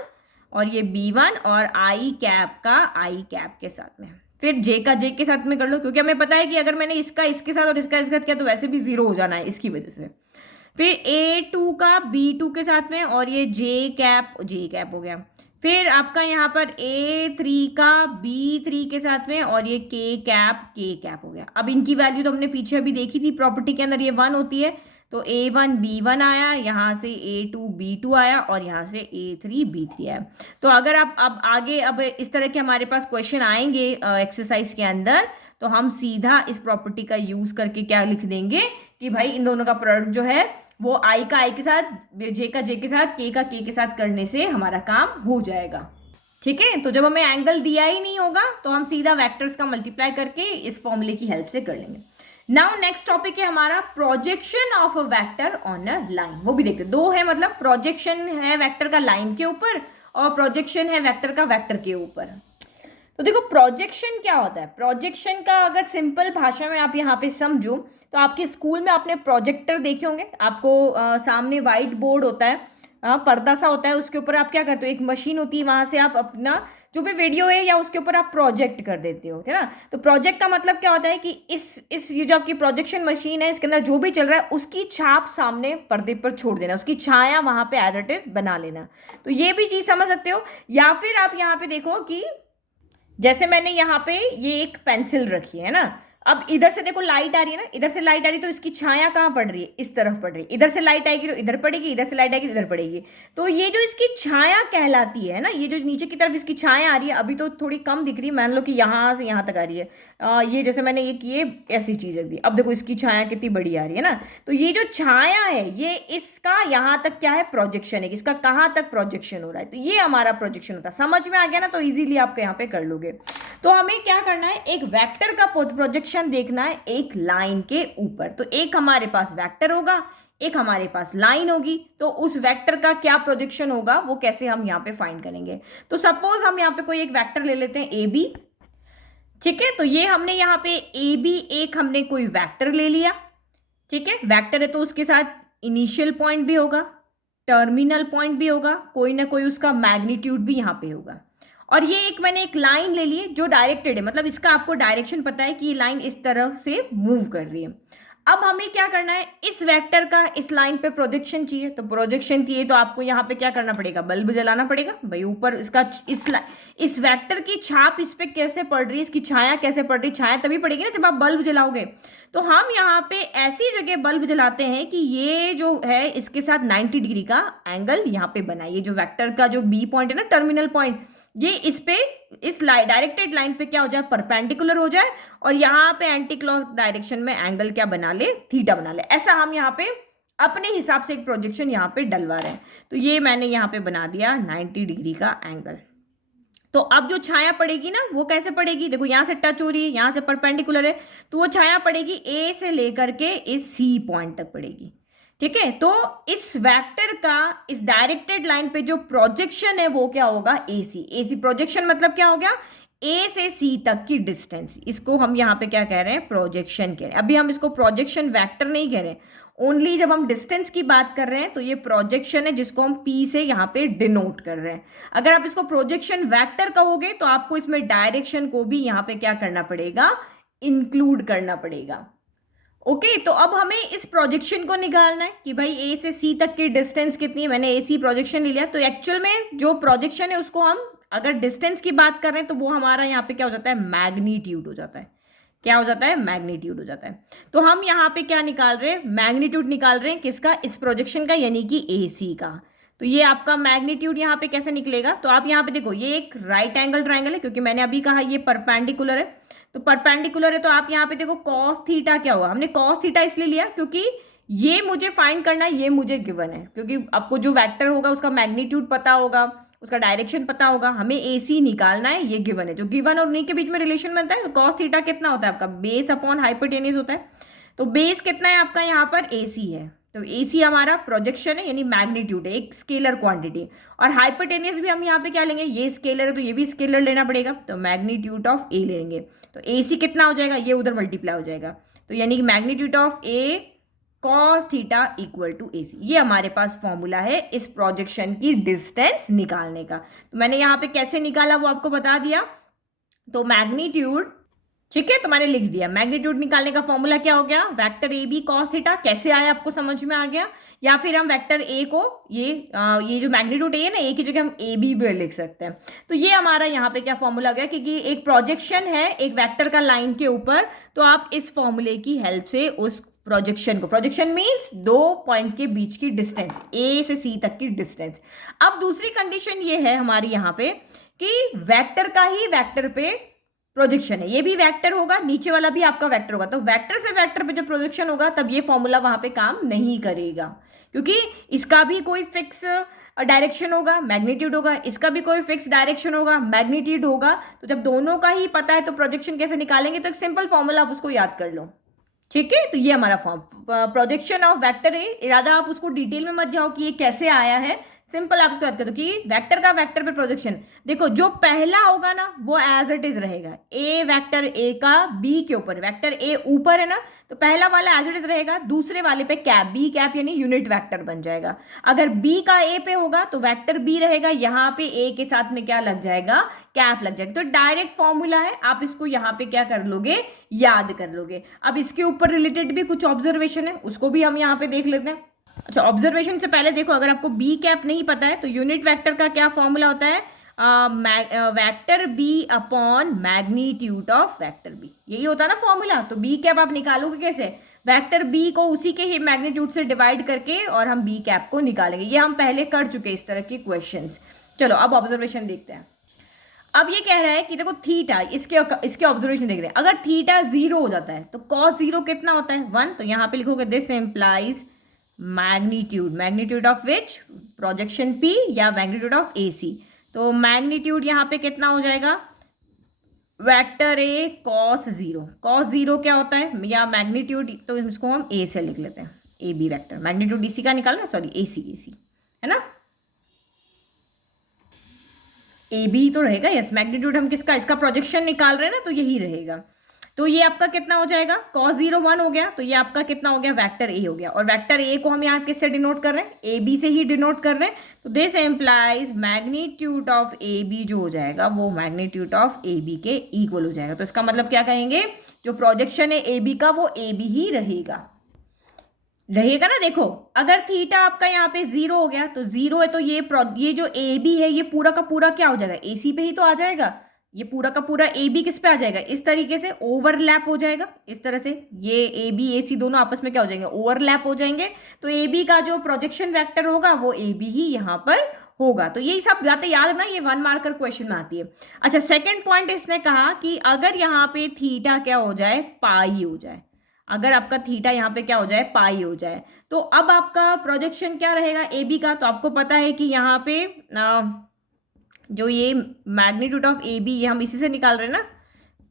और ये b1 और आई कैप का आई कैप के साथ में, फिर जे का जे के साथ में कर लो, क्योंकि हमें पता है कि अगर मैंने इसका इसके साथ और इसका इसके साथ किया तो वैसे भी 0 हो जाना है इसकी वजह से। फिर a2 का b2 के साथ में और ये जे कैप हो गया। फिर आपका यहाँ पर a3 का b3 के साथ में और ये के कैप हो गया। अब इनकी वैल्यू तो हमने पीछे अभी देखी थी, प्रॉपर्टी के अंदर ये 1 होती है, तो a1 b1 आया, यहाँ से a2 b2 आया और यहाँ से a3 b3 आया। तो अगर आप अब आगे अब इस तरह के हमारे पास क्वेश्चन आएंगे एक्सरसाइज के अंदर, तो हम सीधा इस प्रॉपर्टी का यूज करके क्या लिख देंगे कि भाई इन दोनों का प्रोडक्ट जो है वो आई का आई के साथ, जे का जे के साथ, के का के साथ करने से हमारा काम हो जाएगा। ठीक है, तो जब हमें एंगल दिया ही नहीं होगा तो हम सीधा वेक्टर्स का मल्टीप्लाई करके इस फॉर्मूले की हेल्प से कर लेंगे। नाउ नेक्स्ट टॉपिक है हमारा projection of a vector on a line. वो भी देखते हैं, 2 है, मतलब प्रोजेक्शन है वेक्टर का लाइन के ऊपर और प्रोजेक्शन है वेक्टर का वेक्टर के ऊपर। तो देखो प्रोजेक्शन क्या होता है, प्रोजेक्शन का अगर सिंपल भाषा में आप यहाँ पे समझो तो आपके स्कूल में आपने प्रोजेक्टर देखे होंगे, आपको सामने वाइट बोर्ड होता है, पर्दा सा होता है, उसके ऊपर आप क्या करते हो, एक मशीन होती है, वहां से आप अपना जो भी वीडियो है या उसके ऊपर आप प्रोजेक्ट कर देते हो, है ना। तो प्रोजेक्ट का मतलब क्या होता है कि इस ये जो आपकी प्रोजेक्शन मशीन है, इसके अंदर जो भी चल रहा है उसकी छाप सामने पर्दे पर छोड़ देना, उसकी छाया वहां पे एज इट इज बना लेना। तो ये भी चीज समझ सकते हो। या फिर आप यहाँ पे देखो कि जैसे मैंने यहाँ पे ये एक पेंसिल रखी है ना, अब इधर से देखो लाइट आ रही है ना, इधर से लाइट आ रही है तो इसकी छाया कहाँ पड़ रही है, इस तरफ पड़ रही है। इधर से लाइट आएगी तो इधर पड़ेगी, इधर से लाइट आएगी तो इधर पड़ेगी। तो ये जो इसकी छाया कहलाती है ना, ये जो नीचे की तरफ इसकी छाया आ रही है, अभी तो थोड़ी कम दिख रही है, मान लो कि यहाँ से यहाँ तक आ रही है। ये जैसे मैंने ये किए ऐसी चीज रख दी, अब देखो इसकी छाया कितनी बड़ी आ रही है ना। तो ये जो छाया है ये इसका यहाँ तक क्या है, प्रोजेक्शन है, इसका कहाँ तक प्रोजेक्शन हो रहा है, तो ये हमारा प्रोजेक्शन होता है। समझ में आ गया ना, तो इजीली आपको यहाँ पे कर लोगे। तो हमें क्या करना है, एक वेक्टर का प्रोजेक्शन देखना है एक लाइन के ऊपर। तो एक हमारे पास वेक्टर होगा, एक हमारे पास लाइन होगी, तो उस वेक्टर का क्या प्रोजेक्शन होगा वो कैसे हम यहाँ पे फाइंड करेंगे। तो सपोज हम यहाँ पे कोई एक वेक्टर ले लेते हैं ए बी, ठीक है। तो ये हमने यहाँ पे ए बी एक हमने कोई वेक्टर ले लिया, ठीक है। वेक्टर है तो उसके साथ इनिशियल पॉइंट भी होगा, टर्मिनल पॉइंट भी होगा, कोई ना कोई उसका मैग्नीट्यूड भी यहाँ पे होगा। और ये एक मैंने एक लाइन ले ली है जो डायरेक्टेड है, मतलब इसका आपको डायरेक्शन पता है कि ये लाइन इस तरफ से मूव कर रही है। अब हमें क्या करना है, इस वेक्टर का इस लाइन पे प्रोजेक्शन चाहिए। तो प्रोजेक्शन चाहिए तो आपको यहाँ पे क्या करना पड़ेगा, बल्ब जलाना पड़ेगा भाई। ऊपर इसका इस वेक्टर की छाप इस पे कैसे पड़ रही है, इसकी छाया कैसे पड़ रही है, छाया तभी पड़ेगी ना जब आप बल्ब जलाओगे। तो हम यहाँ पे ऐसी जगह बल्ब जलाते हैं कि ये जो है इसके साथ 90 डिग्री का एंगल यहाँ पे बना। ये जो वेक्टर का जो बी पॉइंट है ना, टर्मिनल पॉइंट, ये इस पे इस डायरेक्टेड लाइन पे क्या हो जाए, परपेंडिकुलर हो जाए, और यहाँ पे एंटी क्लॉक डायरेक्शन में एंगल क्या बना ले, थीटा बना ले। ऐसा हम यहाँ पे अपने हिसाब से एक प्रोजेक्शन यहाँ पे डलवा रहे हैं। तो ये मैंने यहाँ पे बना दिया 90 डिग्री का एंगल। तो अब जो छाया पड़ेगी ना वो कैसे पड़ेगी, देखो यहाँ से टच हो रही है, यहाँ से परपेंडिकुलर है, तो वो छाया पड़ेगी ए से लेकर के इस सी पॉइंट तक पड़ेगी, ठीक है। तो इस वेक्टर का इस डायरेक्टेड लाइन पे जो प्रोजेक्शन है वो क्या होगा, ए सी। ए सी प्रोजेक्शन मतलब क्या हो गया, ए से सी तक की डिस्टेंस, इसको हम यहाँ पे क्या कह रहे हैं, प्रोजेक्शन कह रहे हैं। अभी हम इसको प्रोजेक्शन वेक्टर नहीं कह रहे, ओनली जब हम डिस्टेंस की बात कर रहे हैं तो ये प्रोजेक्शन है जिसको हम पी से यहाँ पे डिनोट कर रहे हैं। अगर आप इसको प्रोजेक्शन वेक्टर कहोगे तो आपको इसमें डायरेक्शन को भी यहाँ पे क्या करना पड़ेगा, इंक्लूड करना पड़ेगा। ओके तो अब हमें इस प्रोजेक्शन को निकालना है कि भाई ए से सी तक की डिस्टेंस कितनी है। मैंने ए सी प्रोजेक्शन ले लिया, तो एक्चुअल में जो प्रोजेक्शन है उसको हम अगर डिस्टेंस की बात कर रहे हैं तो वो हमारा यहाँ पे क्या हो जाता है, मैग्नीट्यूड हो जाता है। क्या हो जाता है, मैग्नीट्यूड हो जाता है। तो हम यहाँ पे क्या निकाल रहे हैं, मैग्नीट्यूड निकाल रहे हैं किसका, इस प्रोजेक्शन का, यानी कि ए सी का। तो ये आपका मैग्नीट्यूड यहाँ पे कैसे निकलेगा, तो आप यहाँ पे देखो ये एक राइट एंगल ट्राइंगल है, क्योंकि मैंने अभी कहा ये परपेंडिकुलर है। तो परपेंडिकुलर है तो आप यहाँ पे देखो कॉस थीटा क्या हुआ, हमने कॉस थीटा इसलिए लिया क्योंकि ये मुझे फाइंड करना है, ये मुझे गिवन है, क्योंकि आपको जो वेक्टर होगा उसका मैग्नीट्यूड पता होगा, उसका डायरेक्शन पता होगा, हमें ए सी निकालना है, ये गिवन है। जो गिवन और उन्हीं के बीच में रिलेशन बनता है, तो कॉस थीटा कितना होता है आपका, बेस अपॉन हाइपोटेनियस होता है। तो बेस कितना है आपका यहाँ पर, ए सी है। तो ए सी हमारा प्रोजेक्शन है, यानी मैग्नीट्यूड है, एक स्केलर क्वांटिटी। और हाइपोटेनियस भी हम यहाँ पे क्या लेंगे, ये स्केलर है तो ये भी स्केलर लेना पड़ेगा, तो मैग्नीट्यूड ऑफ ए लेंगे। तो ए सी कितना हो जाएगा, ये उधर मल्टीप्लाई हो जाएगा, तो यानी कि magnitude of a cos theta equal to a c. ये हमारे पास फॉर्मूला है इस प्रोजेक्शन की डिस्टेंस निकालने का। तो मैंने यहाँ पे कैसे निकाला वो आपको बता दिया। तो मैग्नीट्यूड, ठीक है, तो मैंने लिख दिया मैग्नीट्यूड निकालने का फॉर्मूला क्या हो गया, vector a b cos theta. कैसे आया आपको समझ में आ गया। या फिर हम वेक्टर ए को ये जो मैग्नीट्यूड ए है ना, ए की जगह हम ए बी भी लिख सकते हैं। तो ये हमारा यहाँ पे क्या फॉर्मूला गया, क्योंकि एक प्रोजेक्शन है एक वेक्टर का लाइन के ऊपर, तो आप इस फॉर्मूले की हेल्प से उस प्रोजेक्शन को, प्रोजेक्शन मीन्स दो पॉइंट के बीच की डिस्टेंस, ए से सी तक की डिस्टेंस। अब दूसरी कंडीशन ये है हमारी यहाँ पे कि वेक्टर का ही वेक्टर पे प्रोजेक्शन है, ये भी वेक्टर होगा, नीचे वाला भी आपका वेक्टर होगा। तो वेक्टर से वेक्टर पे जब प्रोजेक्शन होगा तब ये फॉर्मूला वहां पे काम नहीं करेगा, क्योंकि इसका भी कोई फिक्स डायरेक्शन होगा, मैग्नीट्यूड होगा, इसका भी कोई फिक्स डायरेक्शन होगा, मैग्नीट्यूड होगा। तो जब दोनों का ही पता है तो प्रोजेक्शन कैसे निकालेंगे, तो एक सिंपल फॉर्मूला आप उसको याद कर लो, ठीक है। तो ये हमारा फॉर्म प्रोजेक्शन ऑफ वेक्टर है। इरादा आप उसको डिटेल में मत जाओ कि ये कैसे आया है, सिंपल आप इसको याद कर दो कि वेक्टर का वेक्टर पे प्रोजेक्शन, देखो जो पहला होगा ना वो एज इट इज रहेगा, ए वेक्टर ए का बी के ऊपर, वेक्टर ए ऊपर है ना, तो पहला वाला एज इट इज रहेगा, दूसरे वाले पे कैप, बी कैप यानी यूनिट वेक्टर बन जाएगा। अगर बी का ए पे होगा तो वेक्टर बी रहेगा, यहाँ पे ए के साथ में क्या लग जाएगा, कैप लग जाएगा। तो डायरेक्ट फॉर्मूला है, आप इसको यहाँ पे क्या कर लोगे, याद कर लोगे। अब इसके ऊपर रिलेटेड भी कुछ ऑब्जर्वेशन है, उसको भी हम यहाँ पे देख लेते हैं। अच्छा, ऑब्जर्वेशन से पहले देखो, अगर आपको बी कैप नहीं पता है तो यूनिट वेक्टर का क्या फॉर्मूला होता है, vector b upon magnitude of vector b, यही होता है ना फॉर्मूला। तो बी कैप आप निकालोगे कैसे, वेक्टर बी को उसी के ही मैग्नीट्यूड से डिवाइड करके और हम बी कैप को निकालेंगे। ये हम पहले कर चुके इस तरह के क्वेश्चंस। चलो अब ऑब्जर्वेशन देखते हैं। अब ये कह रहा है कि देखो थीटा, इसके ऑब्जर्वेशन देख रहे हैं, अगर थीटा 0 हो जाता है तो कॉस 0 कितना होता है, 1। तो यहाँ पे लिखोगे this implies magnitude of which, projection P या मैग्नीट्यूड ऑफ ए सी। तो मैग्नीट्यूड यहाँ पे कितना हो जाएगा, वेक्टर ए कॉस 0, कॉस 0 क्या होता है, या मैग्नीट्यूड, तो इसको हम ए से लिख लेते हैं, a B vector, magnitude d c का निकालना, सॉरी ए सी है ना, ए बी तो रहेगा, यस। मैग्नीट्यूड हम किसका, इसका प्रोजेक्शन निकाल रहे हैं ना, तो यही रहेगा। तो ये आपका कितना हो जाएगा, cos 0 1 हो गया, तो ये आपका कितना हो गया, वेक्टर ए हो गया। और वेक्टर ए को हम यहाँ किससे डिनोट कर रहे हैं, ए बी से ही डिनोट कर रहे हैं। तो this implies magnitude of A B जो हो जाएगा वो मैग्नीट्यूड ऑफ ए बी के इक्वल हो जाएगा। तो इसका मतलब क्या कहेंगे, जो प्रोजेक्शन है ए बी का वो ए बी ही रहेगा ना। देखो अगर थीटा आपका यहाँ पे 0 हो गया तो 0 है, तो ये जो ए बी है ये पूरा का पूरा क्या हो जाएगा, ए सी पे ही तो आ जाएगा। ये पूरा का पूरा ए बी किस पे आ जाएगा, इस तरीके से ओवरलैप हो जाएगा, इस तरह से ये ए बी ए सी दोनों आपस में क्या हो जाएंगे, ओवरलैप हो जाएंगे। तो ए बी का जो प्रोजेक्शन वेक्टर होगा वो ए बी ही यहाँ पर होगा। तो यही सब बातें याद रखना, ये 1 मार्कर क्वेश्चन में आती है। अच्छा, सेकंड पॉइंट इसने कहा कि अगर यहाँ पे थीटा क्या हो जाए, पाई हो जाए, अगर आपका थीटा यहाँ पे क्या हो जाए, पाई हो जाए, तो अब आपका प्रोजेक्शन क्या रहेगा ए बी का। तो आपको पता है कि यहाँ पे जो ये मैग्नीट्यूड ऑफ ए बी, ये हम इसी से निकाल रहे हैं ना,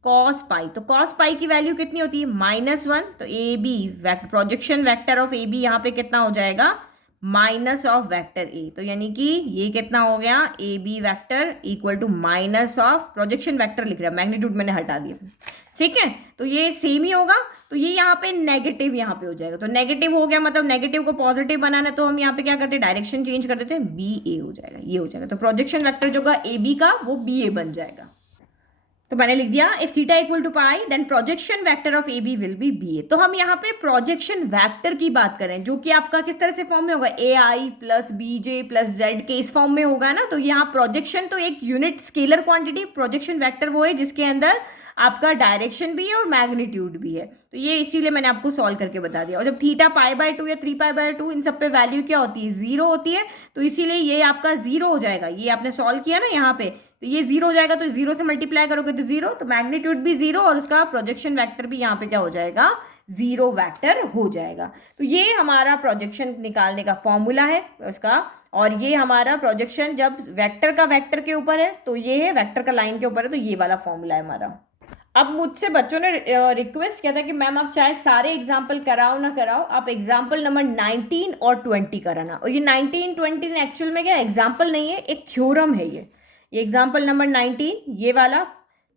कॉस पाई। तो कॉस पाई की वैल्यू कितनी होती है, -1। तो A B projection vector of A B यहाँ पे कितना हो जाएगा, माइनस ऑफ वेक्टर ए। तो यानी कि ये कितना हो गया, A B vector equal to minus of projection vector लिख रहा है, मैग्नीट्यूड मैंने हटा दिया, ठीक है। तो ये सेम ही होगा। तो ये यहाँ पे नेगेटिव यहाँ पे हो जाएगा। तो नेगेटिव हो गया, मतलब नेगेटिव को पॉजिटिव बनाना है, तो हम यहाँ पे क्या करते हैं, डायरेक्शन चेंज कर देते हैं, बी ए हो जाएगा, ये हो जाएगा। तो प्रोजेक्शन वेक्टर जो का ए बी का वो बी ए बन जाएगा। तो मैंने लिख दिया if theta equal to pi then projection vector of A b will be b a. तो हम यहाँ पे प्रोजेक्शन वेक्टर की बात करें, जो कि आपका किस तरह से फॉर्म में होगा, a i plus b j plus z के इस फॉर्म में होगा ना। तो यहाँ प्रोजेक्शन तो एक unit scalar quantity, projection vector वो है जिसके अंदर आपका डायरेक्शन भी है और मैग्नीट्यूड भी है। तो ये इसीलिए मैंने आपको सॉल्व करके बता दिया। और जब थीटा π/2 या 3π/2 इन सब पे वैल्यू क्या होती है, 0 होती है, तो इसीलिए ये आपका 0 हो जाएगा। ये आपने सॉल्व किया ना यहाँ पे, तो ये 0 हो जाएगा, तो 0 से मल्टीप्लाई करोगे तो 0, तो मैग्नीट्यूड भी 0 और उसका प्रोजेक्शन वेक्टर भी यहाँ पे क्या हो जाएगा, 0 वेक्टर हो जाएगा। तो ये हमारा प्रोजेक्शन निकालने का फॉर्मूला है उसका। और ये हमारा प्रोजेक्शन जब वेक्टर का वेक्टर के ऊपर है तो ये है, वेक्टर का लाइन के ऊपर है, तो ये वाला फॉर्मूला है हमारा। अब मुझसे बच्चों ने रिक्वेस्ट किया था कि मैम आप चाहे सारे एग्जाम्पल कराओ ना कराओ, आप एग्जाम्पल नंबर 19 और 20 कराना। और ये 19 20 एक्चुअल में क्या एग्जाम्पल नहीं है, एक थ्योरम है। ये एग्जाम्पल नंबर 19 ये वाला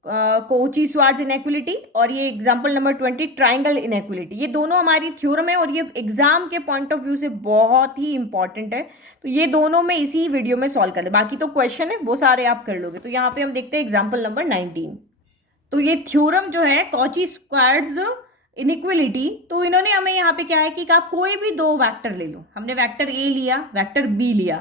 कोची श्वार्ट्ज इनइक्वालिटी, और ये एग्जाम्पल नंबर 20 ट्राइंगल इनइक्वालिटी, ये दोनों हमारी थ्योरम है और ये एग्जाम के पॉइंट ऑफ व्यू से बहुत ही इंपॉर्टेंट है। तो ये दोनों मैं इसी वीडियो में सॉल्व कर दे, बाकी तो क्वेश्चन है वो सारे आप कर लोगे। तो यहाँ पे हम देखते हैं एग्जाम्पल नंबर 19। तो ये थ्योरम जो है कॉची श्वार्ट्ज इनइक्वालिटी, तो इन्होंने हमें यहाँ पे क्या है कि आप कोई भी दो वेक्टर ले लो, हमने वेक्टर ए लिया, वेक्टर बी लिया,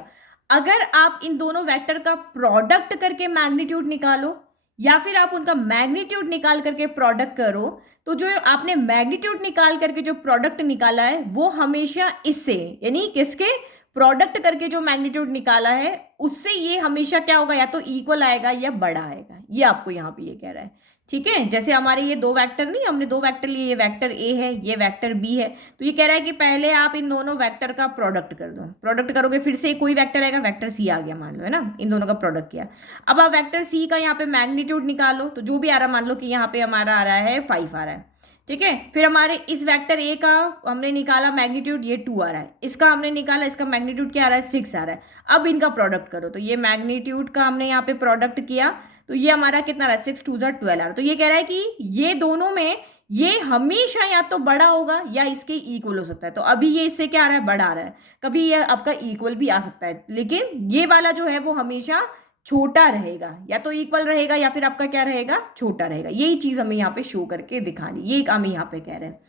अगर आप इन दोनों वेक्टर का प्रोडक्ट करके मैग्नीट्यूड निकालो या फिर आप उनका मैग्नीट्यूड निकाल करके प्रोडक्ट करो, तो जो आपने मैग्नीट्यूड निकाल करके जो प्रोडक्ट निकाला है वो हमेशा इससे, यानी किसके प्रोडक्ट करके जो मैग्नीट्यूड निकाला है उससे ये हमेशा क्या होगा, या तो इक्वल आएगा या बड़ा आएगा। ये आपको यहाँ पे ये कह रहा है, ठीक है। जैसे हमारे ये दो वेक्टर नहीं, हमने दो वेक्टर लिए, ये वेक्टर ए है, ये वेक्टर बी है, तो ये कह रहा है कि पहले आप इन दोनों वेक्टर का प्रोडक्ट कर दो। प्रोडक्ट करोगे फिर से कोई वेक्टर आएगा, वेक्टर सी आ गया मान लो, है ना, इन दोनों का प्रोडक्ट किया। अब आप वेक्टर सी का यहाँ पे मैग्नीट्यूड निकालो, तो जो भी आ रहा मान लो कि यहाँ पे हमारा आ रहा है 5 आ रहा है, ठीक है। फिर हमारे इस वेक्टर ए का हमने निकाला मैग्नीट्यूड, ये 2 आ रहा है, इसका हमने निकाला, इसका मैग्नीट्यूड क्या आ रहा है, 6 आ रहा है। अब इनका प्रोडक्ट करो, तो ये मैग्नीट्यूड का हमने यहाँ पे प्रोडक्ट किया, तो ये हमारा कितना रहा है, 6 2 12 आ रहा है। तो ये कह रहा है कि ये दोनों में ये हमेशा या तो बड़ा होगा या इसके इक्वल हो सकता है। तो अभी ये इससे क्या आ रहा है, बड़ा आ रहा है, कभी ये आपका इक्वल भी आ सकता है, लेकिन ये वाला जो है वो हमेशा छोटा रहेगा, या तो इक्वल रहेगा या फिर आपका क्या रहेगा, छोटा रहेगा। यही चीज हमें यहाँ पे शो करके दिखानी, ये काम यहाँ पे कह रहे हैं।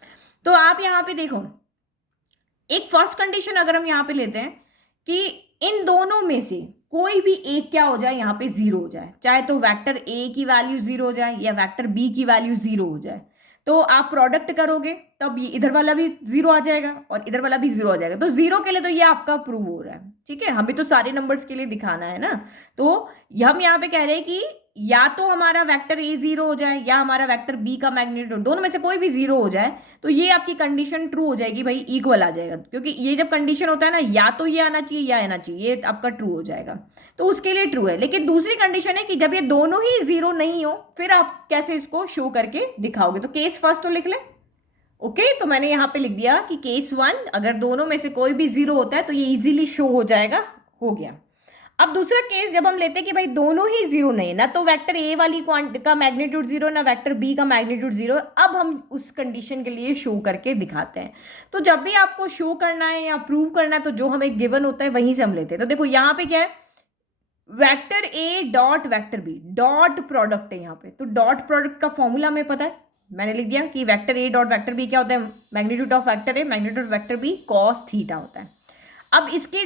तो आप यहाँ पे देखो, एक फर्स्ट कंडीशन अगर हम यहाँ पे लेते हैं कि इन दोनों में से कोई भी एक क्या हो जाए, यहाँ पे जीरो हो जाए, चाहे तो वेक्टर ए की वैल्यू जीरो हो जाए या वेक्टर बी की वैल्यू जीरो हो जाए, तो आप प्रोडक्ट करोगे तब ये इधर वाला भी जीरो आ जाएगा और इधर वाला भी जीरो आ जाएगा। तो जीरो के लिए तो ये आपका प्रूव हो रहा है, ठीक है, हमें तो सारे नंबर्स के लिए दिखाना है ना। तो हम यहाँ पे कह रहे हैं कि या तो हमारा वेक्टर ए जीरो हो जाए या हमारा वेक्टर बी का मैग्नीट्यूड, दोनों में से कोई भी जीरो हो जाए, तो ये आपकी कंडीशन ट्रू हो जाएगी, भाई इक्वल आ जाएगा, क्योंकि ये जब कंडीशन होता है ना, या तो ये आना चाहिए या आना चाहिए, ये आपका ट्रू हो जाएगा, तो उसके लिए ट्रू है। लेकिन दूसरी कंडीशन है कि जब ये दोनों ही जीरो नहीं हो, फिर आप कैसे इसको शो करके दिखाओगे। तो केस फर्स्ट तो लिख लें, ओके। तो मैंने यहाँ पे लिख दिया कि केस 1, अगर दोनों में से कोई भी जीरो होता है तो ये इजीली शो हो जाएगा, हो गया। अब दूसरा केस जब हम लेते हैं कि भाई दोनों ही जीरो नहीं, ना तो वेक्टर ए वाली का मैग्नीट्यूड जीरो, ना वेक्टर बी का मैग्नीट्यूड जीरो, अब हम उस कंडीशन के लिए शो करके दिखाते हैं। तो जब भी आपको शो करना है या प्रूव करना है, तो जो हमें गिवन होता है वहीं से हम लेते हैं। तो देखो यहाँ पे क्या है, वेक्टर ए dot vector B, dot product है यहाँ पे, तो डॉट प्रोडक्ट का फॉर्मूला हमें पता है, मैंने लिख दिया कि वेक्टर ए डॉट वेक्टर बी क्या होता है, magnitude of vector A magnitude of vector B cos theta होता है। अब इसके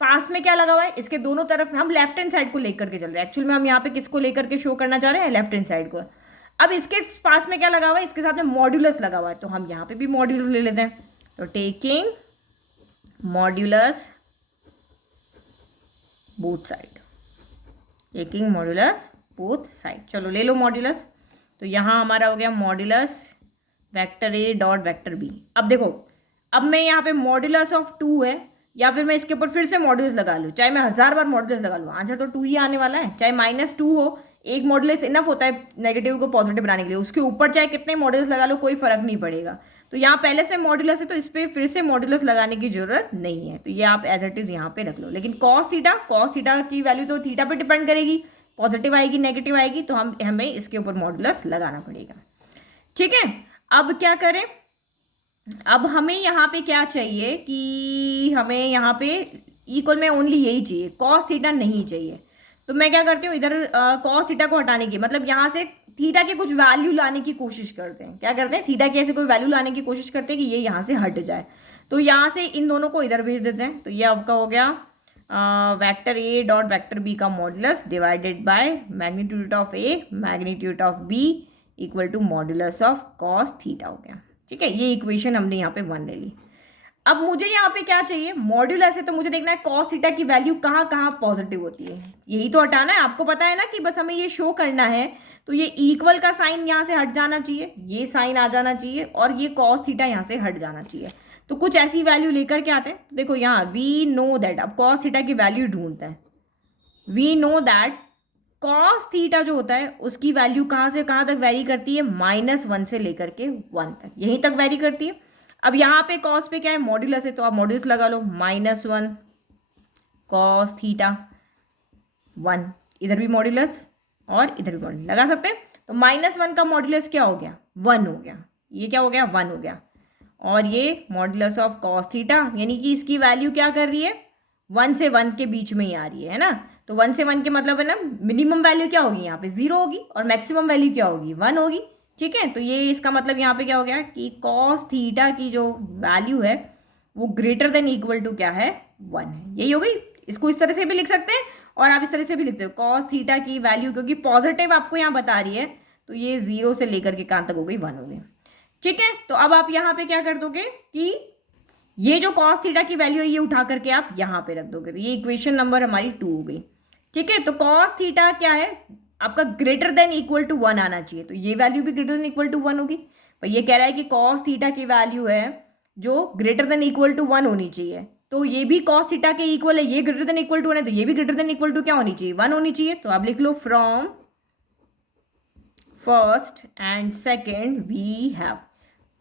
पास में क्या लगा हुआ है, इसके दोनों तरफ में हम लेफ्ट हैंड साइड को लेकर के चल रहे हैं, एक्चुअल में हम यहाँ पे किसको लेकर के शो करना चाह रहे हैं, लेफ्ट हैंड साइड को। अब इसके पास में क्या लगा हुआ है, इसके साथ में मॉड्यूलस लगा हुआ है, तो हम यहाँ पे भी मॉड्यूलस ले लेते हैं। तो taking modulus both side, taking modulus both side, चलो ले लो मॉड्यूलस। तो यहाँ हमारा हो गया मॉड्यूलस वेक्टर ए डॉट वेक्टर बी। अब देखो, अब मैं यहाँ पे मॉड्यूलस ऑफ 2 है, या फिर मैं इसके ऊपर फिर से मॉड्यूलस लगा लूँ, चाहे मैं 1000 बार मॉड्यूलस लगा लूँ, आंसर तो 2 ही आने वाला है। चाहे -2 हो, एक मॉड्यूलस इनफ होता है नेगेटिव को पॉजिटिव बनाने के लिए, उसके ऊपर चाहे कितने मॉड्यूलस लगा लो कोई फर्क नहीं पड़ेगा। तो यहाँ पहले से मॉड्यूलस है, तो इस पर फिर से मॉड्यूलस लगाने की जरूरत नहीं है, तो ये आप एज इट इज यहाँ पे रख लो। लेकिन कॉस थीटा की वैल्यू तो थीटा पे डिपेंड करेगी, पॉजिटिव आएगी नेगेटिव आएगी, तो हमें इसके ऊपर मॉड्यूलस लगाना पड़ेगा, ठीक है। अब क्या करें, अब हमें यहाँ पे क्या चाहिए कि हमें यहाँ पे इक्वल में ओनली यही चाहिए, कॉस थीटा नहीं चाहिए। तो मैं क्या करती हूँ, इधर कॉस थीटा को हटाने की मतलब यहाँ से थीटा के कुछ वैल्यू लाने की कोशिश करते हैं, क्या करते हैं, थीटा की ऐसे कोई वैल्यू लाने की कोशिश करते हैं कि ये यहाँ से हट जाए। तो यहाँ से इन दोनों को इधर भेज देते हैं, तो ये आपका हो गया वेक्टर ए डॉट वेक्टर बी का modulus divided by magnitude of A magnitude of b equal to modulus of cos theta हो गया, ठीक है। ये इक्वेशन हमने यहाँ पे 1 ले ली। अब मुझे यहाँ पे क्या चाहिए, मॉड्यूलस है, तो मुझे देखना है कॉस थीटा की वैल्यू कहाँ कहाँ पॉजिटिव होती है, यही तो हटाना है। आपको पता है ना कि बस हमें ये शो करना है, तो ये इक्वल का साइन यहाँ से हट जाना चाहिए, ये साइन आ जाना चाहिए, और ये कॉस थीटा यहाँ से हट जाना चाहिए। तो कुछ ऐसी वैल्यू लेकर के आते हैं। तो देखो यहाँ वी नो दैट, अब कॉस थीटा की वैल्यू ढूंढते हैं। We know that cos theta जो होता है उसकी वैल्यू कहाँ से कहाँ तक वेरी करती है, -1 से लेकर के 1 तक, यहीं तक वेरी करती है। अब यहाँ पे कॉस पे क्या है, मॉड्यूलस है, तो आप मॉड्यूलस लगा लो, -1 कॉस थीटा 1, इधर भी मॉड्यूलस और इधर भी मॉड्यूलस लगा सकते हैं। तो -1 का मॉड्यूलस क्या हो गया, 1 हो गया, ये क्या हो गया, 1 हो गया, और ये मॉड्यूलस ऑफ कॉस थीटा, यानी कि इसकी वैल्यू क्या कर रही है, 1 से 1 के बीच में ही आ रही है ना। तो 1 से 1 के मतलब है ना, मिनिमम वैल्यू क्या होगी यहाँ पे 0 होगी, और मैक्सिमम वैल्यू क्या होगी 1 होगी, ठीक है। तो ये इसका मतलब यहाँ पे क्या हो गया कि कॉस थीटा की जो वैल्यू है वो ग्रेटर देन इक्वल टू क्या है, 1 है, यही हो गई। इसको इस तरह से भी लिख सकते हैं और आप इस तरह से भी लिखते हो, कॉस थीटा की वैल्यू क्योंकि पॉजिटिव आपको यहाँ बता रही है, तो ये 0 से लेकर के कहाँ तक हो गई, 1 हो गई, ठीक है। तो अब आप यहाँ पे क्या कर दोगे कि ये जो कॉस थीटा की वैल्यू है ये उठा करके आप यहाँ पे रख दोगे, तो ये इक्वेशन नंबर हमारी 2 हो गई, ठीक है। तो कॉस थीटा क्या है आपका, ग्रेटर देन इक्वल टू 1 आना चाहिए, तो ये वैल्यू भी ग्रेटर देन इक्वल टू 1 होगी। पर ये कह रहा है कि कॉस थीटा की वैल्यू है जो ग्रेटर देन इक्वल टू 1 होनी चाहिए, तो ये भी कॉस थीटा के इक्वल है, ये ग्रेटर देन इक्वल टू 1 है, तो ये भी ग्रेटर देन इक्वल टू क्या होनी चाहिए, 1 होनी चाहिए। तो आप लिख लो from first and second we have,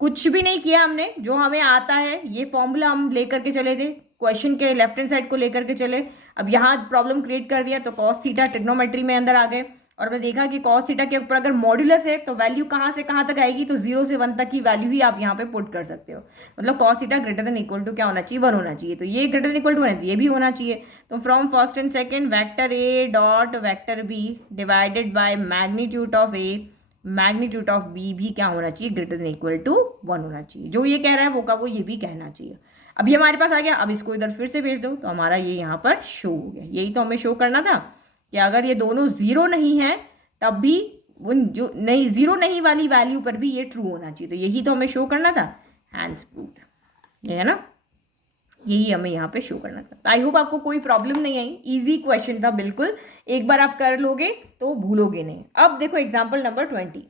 कुछ भी नहीं किया हमने, जो हमें आता है ये फॉर्मूला हम लेकर के चले थे, क्वेश्चन के लेफ्ट हैंड साइड को लेकर के चले। अब यहाँ प्रॉब्लम क्रिएट कर दिया तो कॉस थीटा ट्रिग्नोमेट्री में अंदर आ गए, और मैं देखा कि कॉस थीटा के ऊपर अगर मॉड्यूलस है तो वैल्यू कहाँ से कहाँ तक आएगी, तो 0 से 1 तक की वैल्यू ही आप यहाँ पे पुट कर सकते हो। मतलब cos theta greater than equal to क्या होना चाहिए, 1 होना चाहिए। तो ये ग्रेटर देन इक्वल टू 1 है तो ये भी होना चाहिए। तो from first and second vector A dot vector B divided by magnitude of A magnitude of B भी क्या होना चाहिए, ग्रेटर देन इक्वल टू 1 होना चाहिए। जो ये कह रहा है वो का वो ये भी कहना चाहिए। अब ये हमारे पास आ गया, अब इसको इधर फिर से भेज दो तो हमारा ये यहाँ पर शो हो गया। यही तो हमें शो करना था कि अगर ये दोनों जीरो नहीं है तब भी उन जो नहीं जीरो नहीं वाली वैल्यू पर भी ये ट्रू होना चाहिए। तो यही तो हमें शो करना था, हैंड्स प्रूव्ड, ये है ना, यही हमें यहाँ पे शो करना था। आई होप आपको कोई प्रॉब्लम नहीं आई, इजी क्वेश्चन था बिल्कुल, एक बार आप कर लोगे तो भूलोगे नहीं। अब देखो एग्जाम्पल नंबर 20।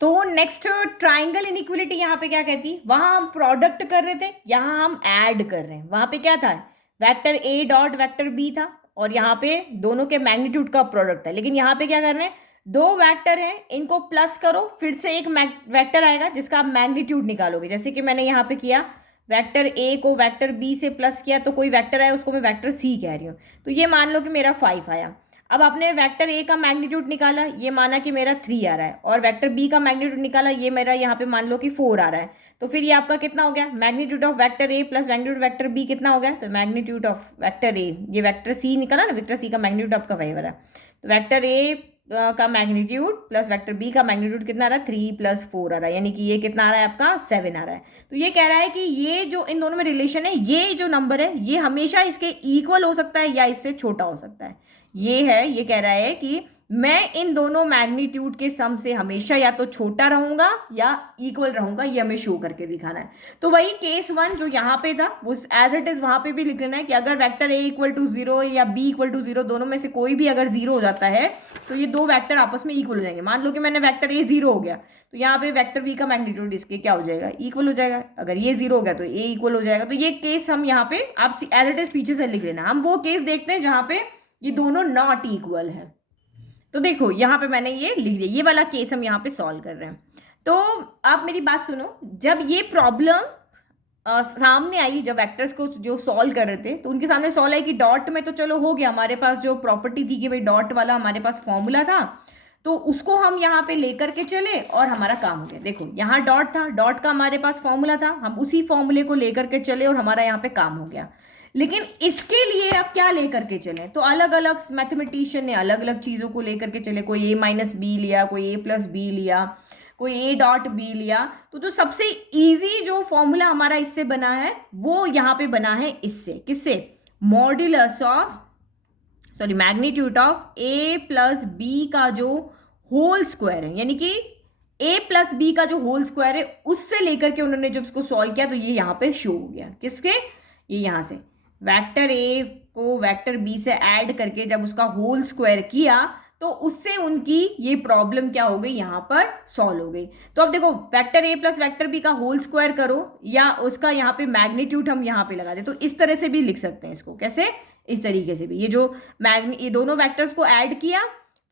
तो नेक्स्ट ट्राइंगल इनइक्वलिटी यहाँ पे क्या कहती, वहां हम प्रोडक्ट कर रहे थे, यहाँ हम ऐड कर रहे हैं। वहां पे क्या था, वेक्टर ए डॉट वेक्टर बी था और यहाँ पे दोनों के मैग्नीट्यूड का प्रोडक्ट था। लेकिन यहाँ पे क्या कर रहे हैं, दो वेक्टर हैं, इनको प्लस करो, फिर से एक वेक्टर आएगा जिसका आप मैग्नीट्यूड निकालोगे। जैसे कि मैंने यहाँ पे किया, वेक्टर ए को वेक्टर बी से प्लस किया तो कोई वेक्टर आया, उसको मैं वेक्टर सी कह रही हूँ। तो ये मान लो कि मेरा 5 आया। अब आपने वेक्टर ए का मैग्नीट्यूड निकाला, ये माना कि मेरा 3 आ रहा है, और वेक्टर बी का मैग्नीट्यूड निकाला, ये मेरा यहाँ पे मान लो कि 4 आ रहा है। तो फिर ये आपका कितना हो गया, magnitude of vector A plus magnitude vector B कितना हो गया, तो मैग्नीट्यूड ऑफ वेक्टर ए, ये वेक्टर सी निकाला ना, वेक्टर सी का मैग्नीट्यूड आपका वही आ रहा है। तो वेक्टर ए का मैग्नीट्यूड प्लस वेक्टर बी का मैग्नीट्यूड कितना आ रहा है, 3 + 4 आ रहा है, यानी कि ये कितना आ रहा है आपका 7 आ रहा है। तो ये कह रहा है कि ये जो इन दोनों में रिलेशन है, ये जो नंबर है ये हमेशा इसके इक्वल हो सकता है या इससे छोटा हो सकता है। ये है, ये कह रहा है कि मैं इन दोनों मैग्नीट्यूड के सम से हमेशा या तो छोटा रहूंगा या इक्वल रहूंगा, ये हमें शो करके दिखाना है। तो वही केस 1 जो यहाँ पे था वो एज इट इज वहां पे भी लिख लेना है कि अगर वेक्टर ए इक्वल टू 0 या बी इक्वल टू 0 दोनों में से कोई भी अगर 0 हो जाता है तो ये दो वेक्टर आपस में इक्वल हो जाएंगे। मान लो कि मैंने वेक्टर ए 0 हो गया तो यहाँ पे वेक्टर बी का मैग्नीट्यूड इसके क्या हो जाएगा, इक्वल हो जाएगा। अगर ये 0 हो गया तो ए इक्वल हो जाएगा। तो ये केस हम यहाँ पे आप एज इट इज पीछे से लिख लेना। हम वो केस देखते हैं जहाँ पे ये दोनों नॉट इक्वल है। तो देखो यहाँ पे मैंने ये लिख दिया, ये वाला केस हम यहाँ पे सॉल्व कर रहे हैं। तो आप मेरी बात सुनो, जब ये प्रॉब्लम सामने आई, जब वेक्टर्स को जो सॉल्व कर रहे थे तो उनके सामने सॉल्व आई कि डॉट में तो चलो हो गया, हमारे पास जो प्रॉपर्टी थी कि भाई डॉट वाला हमारे पास फॉर्मूला था तो उसको हम यहाँ पे लेकर के चले और हमारा काम हो गया। देखो यहाँ डॉट था, डॉट का हमारे पास फॉर्मूला था, हम उसी फॉर्मूले को लेकर के चले और हमारा यहाँ पे काम हो गया। लेकिन इसके लिए अब क्या लेकर के चले, तो अलग अलग मैथमेटिशियन ने अलग अलग चीज़ों को लेकर के चले। कोई a - b लिया, कोई a+b लिया, कोई a डॉट b लिया। तो सबसे इजी जो फॉर्मूला हमारा इससे बना है वो यहाँ पे बना है इससे, किससे, modulus of sorry magnitude of a+b का जो होल स्क्वायर है, यानी कि a+b का जो होल स्क्वायर है उससे लेकर के उन्होंने जब इसको सॉल्व किया तो ये यहाँ पे शो हो गया। किसके, ये यहाँ से वेक्टर ए को वेक्टर बी से ऐड करके जब उसका होल स्क्वायर किया तो उससे उनकी ये प्रॉब्लम क्या हो गई, यहाँ पर सॉल्व हो गई। तो अब देखो वेक्टर ए प्लस वेक्टर बी का होल स्क्वायर करो या उसका यहाँ पे मैग्नीट्यूड हम यहाँ पे लगा दे, तो इस तरह से भी लिख सकते हैं इसको। कैसे, इस तरीके से भी, ये जो ये दोनों वेक्टर्स को ऐड किया,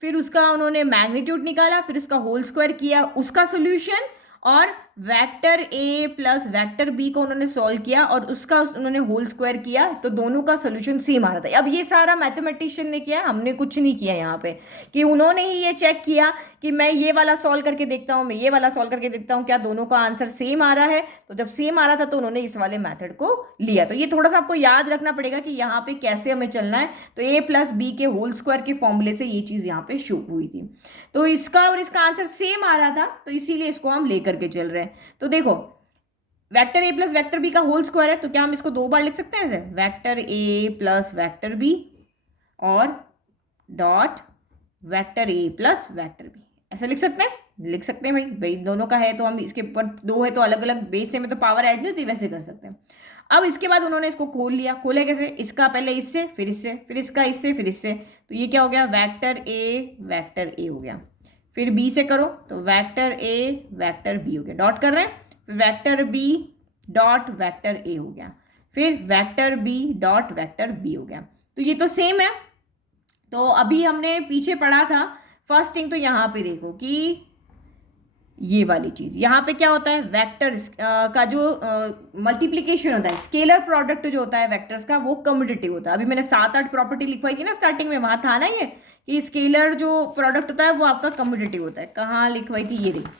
फिर उसका उन्होंने मैग्नीट्यूड निकाला, फिर उसका होल स्क्वायर किया, उसका सोल्यूशन, और वेक्टर ए प्लस वेक्टर बी को उन्होंने सॉल्व किया और उसका उन्होंने होल स्क्वायर किया, तो दोनों का सोल्यूशन सेम आ रहा था। अब ये सारा मैथमेटिशियन ने किया, हमने कुछ नहीं किया यहाँ पे, कि उन्होंने ही ये चेक किया कि मैं ये वाला सॉल्व करके देखता हूँ, मैं ये वाला सॉल्व करके देखता हूँ क्या दोनों का आंसर सेम आ रहा है। तो जब सेम आ रहा था तो उन्होंने इस वाले मैथड को लिया। तो ये थोड़ा सा आपको याद रखना पड़ेगा कि यहाँ पे कैसे हमें चलना है। तो ए प्लस बी के होल स्क्वायर के फॉर्मूले से ये चीज़ यहाँ पे शो हुई थी, तो इसका और इसका आंसर सेम आ रहा था, तो इसीलिए इसको हम लेकर के चल रहे हैं। तो देखो वेक्टर ए प्लस वेक्टर बी का होल स्क्वायर है, तो क्या हम इसको दो बार लिख सकते हैं ऐसे, वेक्टर ए प्लस वेक्टर बी और डॉट वेक्टर ए प्लस वेक्टर बी, ऐसा लिख सकते हैं, लिख सकते हैं भाई। भाई दोनों का है तो हम इसके ऊपर दो है तो अलग अलग बेस से में तो पावर ऐड नहीं होती, वैसे कर सकते हैं। अब इसके बाद उन्होंने इसको खोल लिया, खोले कैसे, इसका पहले इससे, फिर इससे, फिर इसका इससे, फिर इससे, तो ये क्या हो गया, वेक्टर ए हो गया। फिर बी से करो तो वेक्टर ए वेक्टर बी हो गया, डॉट कर रहे हैं, फिर vector B dot vector A हो गया, फिर vector B dot vector B हो गया। तो ये तो सेम है। तो अभी हमने पीछे पढ़ा था, फर्स्ट थिंग तो यहाँ पे देखो कि ये वाली चीज़ यहाँ पे क्या होता है, वेक्टर्स का जो मल्टीप्लिकेशन होता है, स्केलर प्रोडक्ट जो होता है वेक्टर्स का, वो कम्यूटेटिव होता है। अभी मैंने 7-8 प्रॉपर्टी लिखवाई थी ना स्टार्टिंग में, वहाँ था ना ये कि स्केलर जो प्रोडक्ट होता है वो आपका कम्यूटेटिव होता है। कहाँ लिखवाई थी, ये देखिए,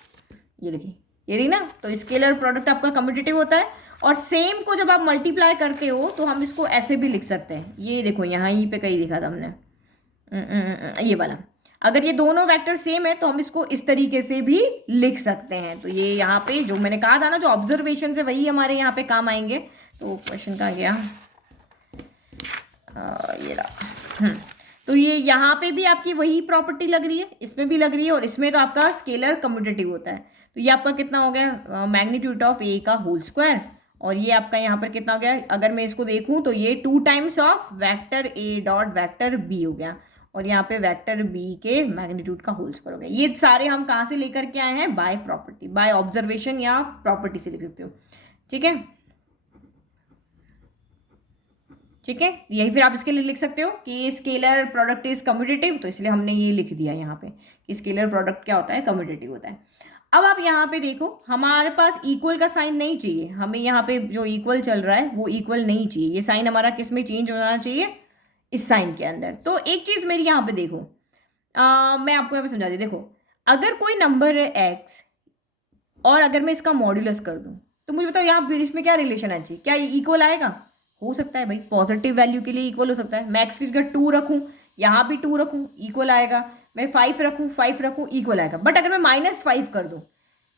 ये देखिए, ये रही ना। तो स्केलर प्रोडक्ट आपका कम्यूटेटिव होता है। और सेम को जब आप मल्टीप्लाई करते हो तो हम इसको ऐसे भी लिख सकते हैं। ये देखो यहाँ ही पे कहीं लिखा था हमने, ये वाला। अगर ये दोनों वेक्टर सेम है तो हम इसको इस तरीके से भी लिख सकते हैं। तो ये यहाँ पे जो मैंने कहा था ना, जो ऑब्जर्वेशन है वही हमारे यहाँ पे काम आएंगे। तो क्वेश्चन कहाँ गया, ये रहा। तो ये यहाँ पे भी आपकी वही प्रॉपर्टी लग रही है, इसमें भी लग रही है, और इसमें तो आपका स्केलर कम्यूटेटिव होता है। तो ये आपका कितना हो गया, मैग्नीट्यूड ऑफ ए का होल स्क्वायर। और ये आपका यहाँ पर कितना हो गया, अगर मैं इसको देखूँ तो ये 2 times of vector A dot vector B हो गया। और यहाँ पे वेक्टर बी के मैग्नीट्यूड का होल स्क्वायर हो गया। ये सारे हम कहाँ से लेकर के आए हैं, बाय प्रॉपर्टी, बाय ऑब्जर्वेशन या प्रॉपर्टी से लिख सकते हो। ठीक है, ठीक है, यही फिर आप इसके लिए लिख सकते हो कि स्केलर प्रोडक्ट इज कम्यूटेटिव। तो इसलिए हमने ये लिख दिया यहाँ पे कि स्केलर प्रोडक्ट क्या होता है, कम्यूटेटिव होता है। अब आप यहाँ पे देखो, हमारे पास इक्वल का साइन नहीं चाहिए हमें। यहाँ पे जो इक्वल चल रहा है वो इक्वल नहीं चाहिए। ये साइन हमारा किस में चेंज हो जाना चाहिए, इस साइन के अंदर। तो एक चीज़ मेरी यहाँ पे देखो, मैं आपको यहाँ पे समझा दी। देखो, अगर कोई नंबर है एक्स और अगर मैं इसका मॉड्यूलस कर दूँ तो मुझे बताओ यहाँ बीच में क्या रिलेशन आना चाहिए, क्या ये इक्वल आएगा? हो सकता है भाई, पॉजिटिव वैल्यू के लिए इक्वल हो सकता है। मैं एक्स की जगह 2 रखूँ, यहाँ भी 2 रखूँ, इक्वल आएगा। मैं 5 रखूँ, 5 रखूँ, इक्वल आएगा। बट अगर मैं -5 कर दूँ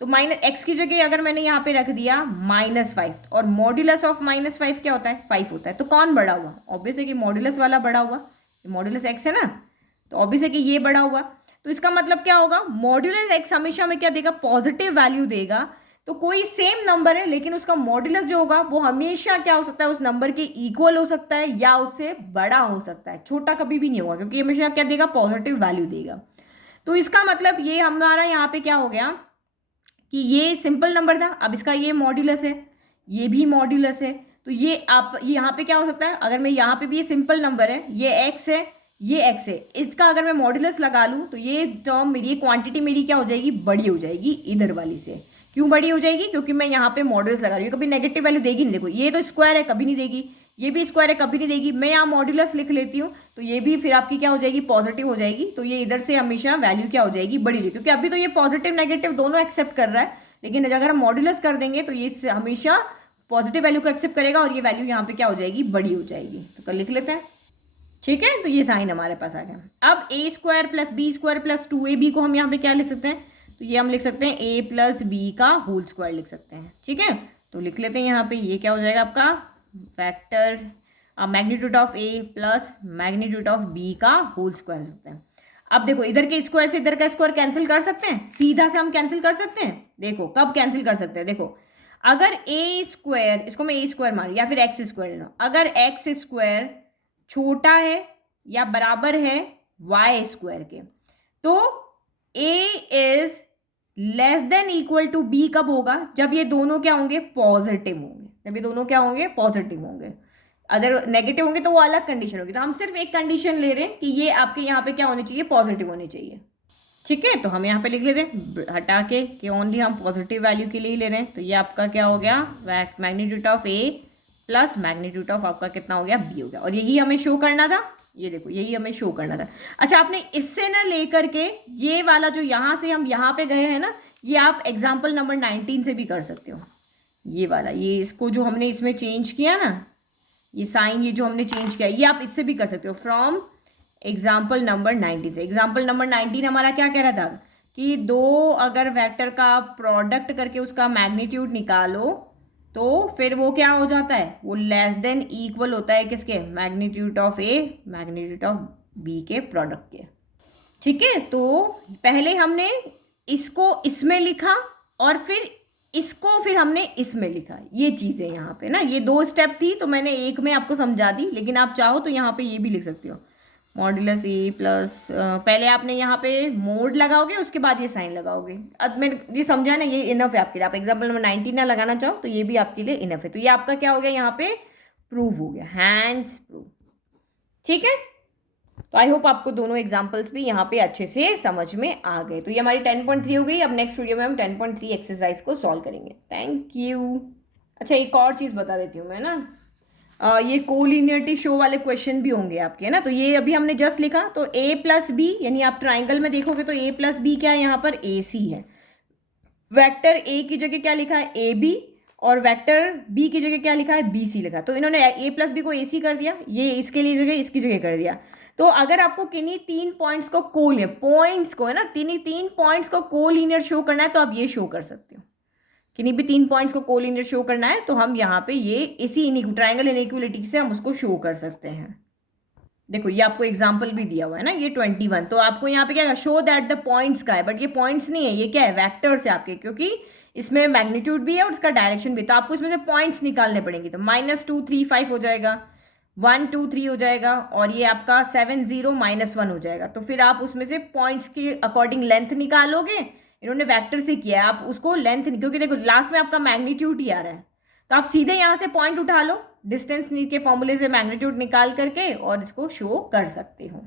तो माइनस एक्स की जगह अगर मैंने यहाँ पे रख दिया -5, और मॉड्यूलस ऑफ -5 क्या होता है, 5 होता है। तो कौन बड़ा हुआ? ऑब्वियस है कि मॉड्यूलस वाला बड़ा हुआ, मॉड्यूलस एक्स है ना, तो ऑब्वियस है कि ये बड़ा हुआ। तो इसका मतलब क्या होगा, मॉड्यूलस एक्स हमेशा में क्या देगा, पॉजिटिव वैल्यू देगा। तो कोई सेम नंबर है लेकिन उसका मॉड्यूलस जो होगा वो हमेशा क्या हो सकता है, उस नंबर के इक्वल हो सकता है या उससे बड़ा हो सकता है। छोटा कभी भी नहीं होगा, क्योंकि हमेशा क्या देगा, पॉजिटिव वैल्यू देगा। तो इसका मतलब ये हमारा यहाँ पे क्या हो गया कि ये सिंपल नंबर था, अब इसका ये मॉड्यूलस है, ये भी मॉड्यूलस है। तो ये आप यहाँ पे क्या हो सकता है, अगर मैं यहाँ पे भी, ये सिंपल नंबर है, ये एक्स है, ये एक्स है, इसका अगर मैं मॉड्यूलस लगा लूँ तो ये टर्म मेरी, ये क्वांटिटी मेरी क्या हो जाएगी, बड़ी हो जाएगी इधर वाली से। क्यों बड़ी हो जाएगी, क्योंकि मैं यहाँ पे मॉड्यूलस लगा रही हूँ। कभी नेगेटिव वैल्यू देगी नहीं। देखो ये तो स्क्वायर है, कभी नहीं देगी, ये भी स्क्वायर है, कभी नहीं देगी। मैं यहाँ मॉड्यूलस लिख लेती हूँ तो ये भी फिर आपकी क्या हो जाएगी, पॉजिटिव हो जाएगी। तो ये इधर से हमेशा वैल्यू क्या हो जाएगी, बड़ी हो जाएगी, क्योंकि अभी तो ये पॉजिटिव नेगेटिव दोनों एक्सेप्ट कर रहा है। लेकिन अगर हम मॉड्यूलस कर देंगे तो ये हमेशा पॉजिटिव वैल्यू को एक्सेप्ट करेगा और ये वैल्यू यहाँ पे क्या हो जाएगी, बड़ी हो जाएगी। तो कल लिख लेते हैं। ठीक है, तो ये साइन हमारे पास आ गया। अब a² + b² + 2ab को हम यहाँ पे क्या लिख सकते हैं, तो ये हम लिख सकते हैं a + b का होल स्क्वायर लिख सकते हैं। ठीक है, तो लिख लेते हैं यहाँ पे, ये क्या हो जाएगा आपका vector magnitude of a + magnitude of b का होल स्क्वायर लिख सकते हैं। अब देखो, इधर के स्क्वायर से इधर का स्क्वायर कैंसिल कर सकते हैं, सीधा से हम कैंसिल कर सकते हैं। देखो कब कैंसिल कर सकते हैं, देखो अगर a², इसको मैं a² मान या फिर x² ले लो, अगर x² छोटा है या बराबर है y² के, तो a इज < b कब होगा, जब ये दोनों क्या होंगे, पॉजिटिव होंगे। जब ये दोनों क्या होंगे, पॉजिटिव होंगे। अगर नेगेटिव होंगे तो वो अलग कंडीशन होगी। तो हम सिर्फ एक कंडीशन ले रहे हैं कि ये आपके यहाँ पे क्या होने चाहिए, पॉजिटिव होने चाहिए। ठीक है, तो हम यहाँ पे लिख ले रहे हैं हटा के कि ओनली हम पॉजिटिव वैल्यू के लिए ले रहे हैं। तो ये आपका क्या हो गया, magnitude of a + magnitude of आपका कितना हो गया, b हो गया। और यही हमें शो करना था, ये देखो यही हमें शो करना था। अच्छा, आपने इससे ना लेकर के ये वाला जो यहाँ से हम यहाँ पे गए हैं ना, ये आप एग्जाम्पल नंबर 19 से भी कर सकते हो। ये वाला, ये इसको जो हमने इसमें चेंज किया ना, ये साइन, ये जो हमने चेंज किया, ये आप इससे भी कर सकते हो फ्रॉम एग्जाम्पल नंबर 19 से। एग्जाम्पल नंबर 19 हमारा क्या कह रहा था कि दो अगर वेक्टर का प्रोडक्ट करके उसका मैग्नीट्यूड निकालो तो फिर वो क्या हो जाता है, वो <= होता है किसके, magnitude of a magnitude of b के प्रोडक्ट के। ठीक है, तो पहले हमने इसको इसमें लिखा और फिर इसको फिर हमने इसमें लिखा। ये चीज़ें यहाँ पे ना, ये 2 स्टेप थी, तो मैंने एक में आपको समझा दी। लेकिन आप चाहो तो यहाँ पे ये भी लिख सकते हो, मॉड्यूलस a + पहले आपने यहाँ पे मोड लगाओगे, उसके बाद ये साइन लगाओगे। अब मैंने ये समझा ना, ये इनफ है आपके लिए। आप एग्जाम्पल नंबर 19 ना लगाना चाहो तो ये भी आपके लिए इनफ है। तो ये आपका क्या हो गया, यहाँ पे प्रूव हो गया, हैंड्स प्रूव। ठीक है, तो आई होप आपको दोनों एग्जाम्पल्स भी यहाँ पे अच्छे से समझ में आ गए। तो ये हमारी 10.3 हो गई। अब नेक्स्ट वीडियो में हम 10.3 एक्सरसाइज को सॉल्व करेंगे। Thank you. अच्छा, एक और चीज़ बता देती हूँ मैं ना, ये कोलिनियरिटी शो वाले क्वेश्चन भी होंगे आपके, है ना। तो ये अभी हमने जस्ट लिखा, तो a प्लस बी, यानी आप ट्राइंगल में देखोगे तो a प्लस बी क्या है, यहाँ पर ए सी है। वेक्टर a की जगह क्या लिखा है, ए बी, और वेक्टर b की जगह क्या लिखा है, बी सी लिखा। तो इन्होंने a प्लस बी को ए सी कर दिया, ये इसके लिए जगह इसकी जगह कर दिया। तो अगर आपको किन्हीं तीन पॉइंट्स को पॉइंट्स को, है ना, तीन पॉइंट्स को कोलिनियर शो करना है तो आप ये शो कर सकते हो। किन्हीं भी तीन पॉइंट्स को कोलिनियर शो करना है तो हम यहाँ पे ये इसी ट्राइंगल इनइक्वलिटी से हम उसको शो कर सकते हैं। देखो ये आपको एग्जाम्पल भी दिया हुआ है ना, ये 21। तो आपको यहाँ पे क्या शो दैट द पॉइंट्स का है, बट ये पॉइंट्स नहीं है, ये क्या है, वेक्टर्स है आपके, क्योंकि इसमें मैग्नीट्यूड भी है और इसका डायरेक्शन भी। तो आपको इसमें से पॉइंट्स निकालने पड़ेंगे। तो -2 3 5 हो जाएगा, 1 2 3 हो जाएगा, और ये आपका 7 0 -1 हो जाएगा। तो फिर आप उसमें से पॉइंट्स के अकॉर्डिंग लेंथ निकालोगे। इन्होंने वेक्टर से किया है, आप उसको लेंथ, क्योंकि देखो लास्ट में आपका मैग्नीट्यूड ही आ रहा है, तो आप सीधे यहाँ से पॉइंट उठा लो, डिस्टेंस के फॉर्मूले से मैग्नीट्यूड निकाल करके और इसको शो कर सकते हो।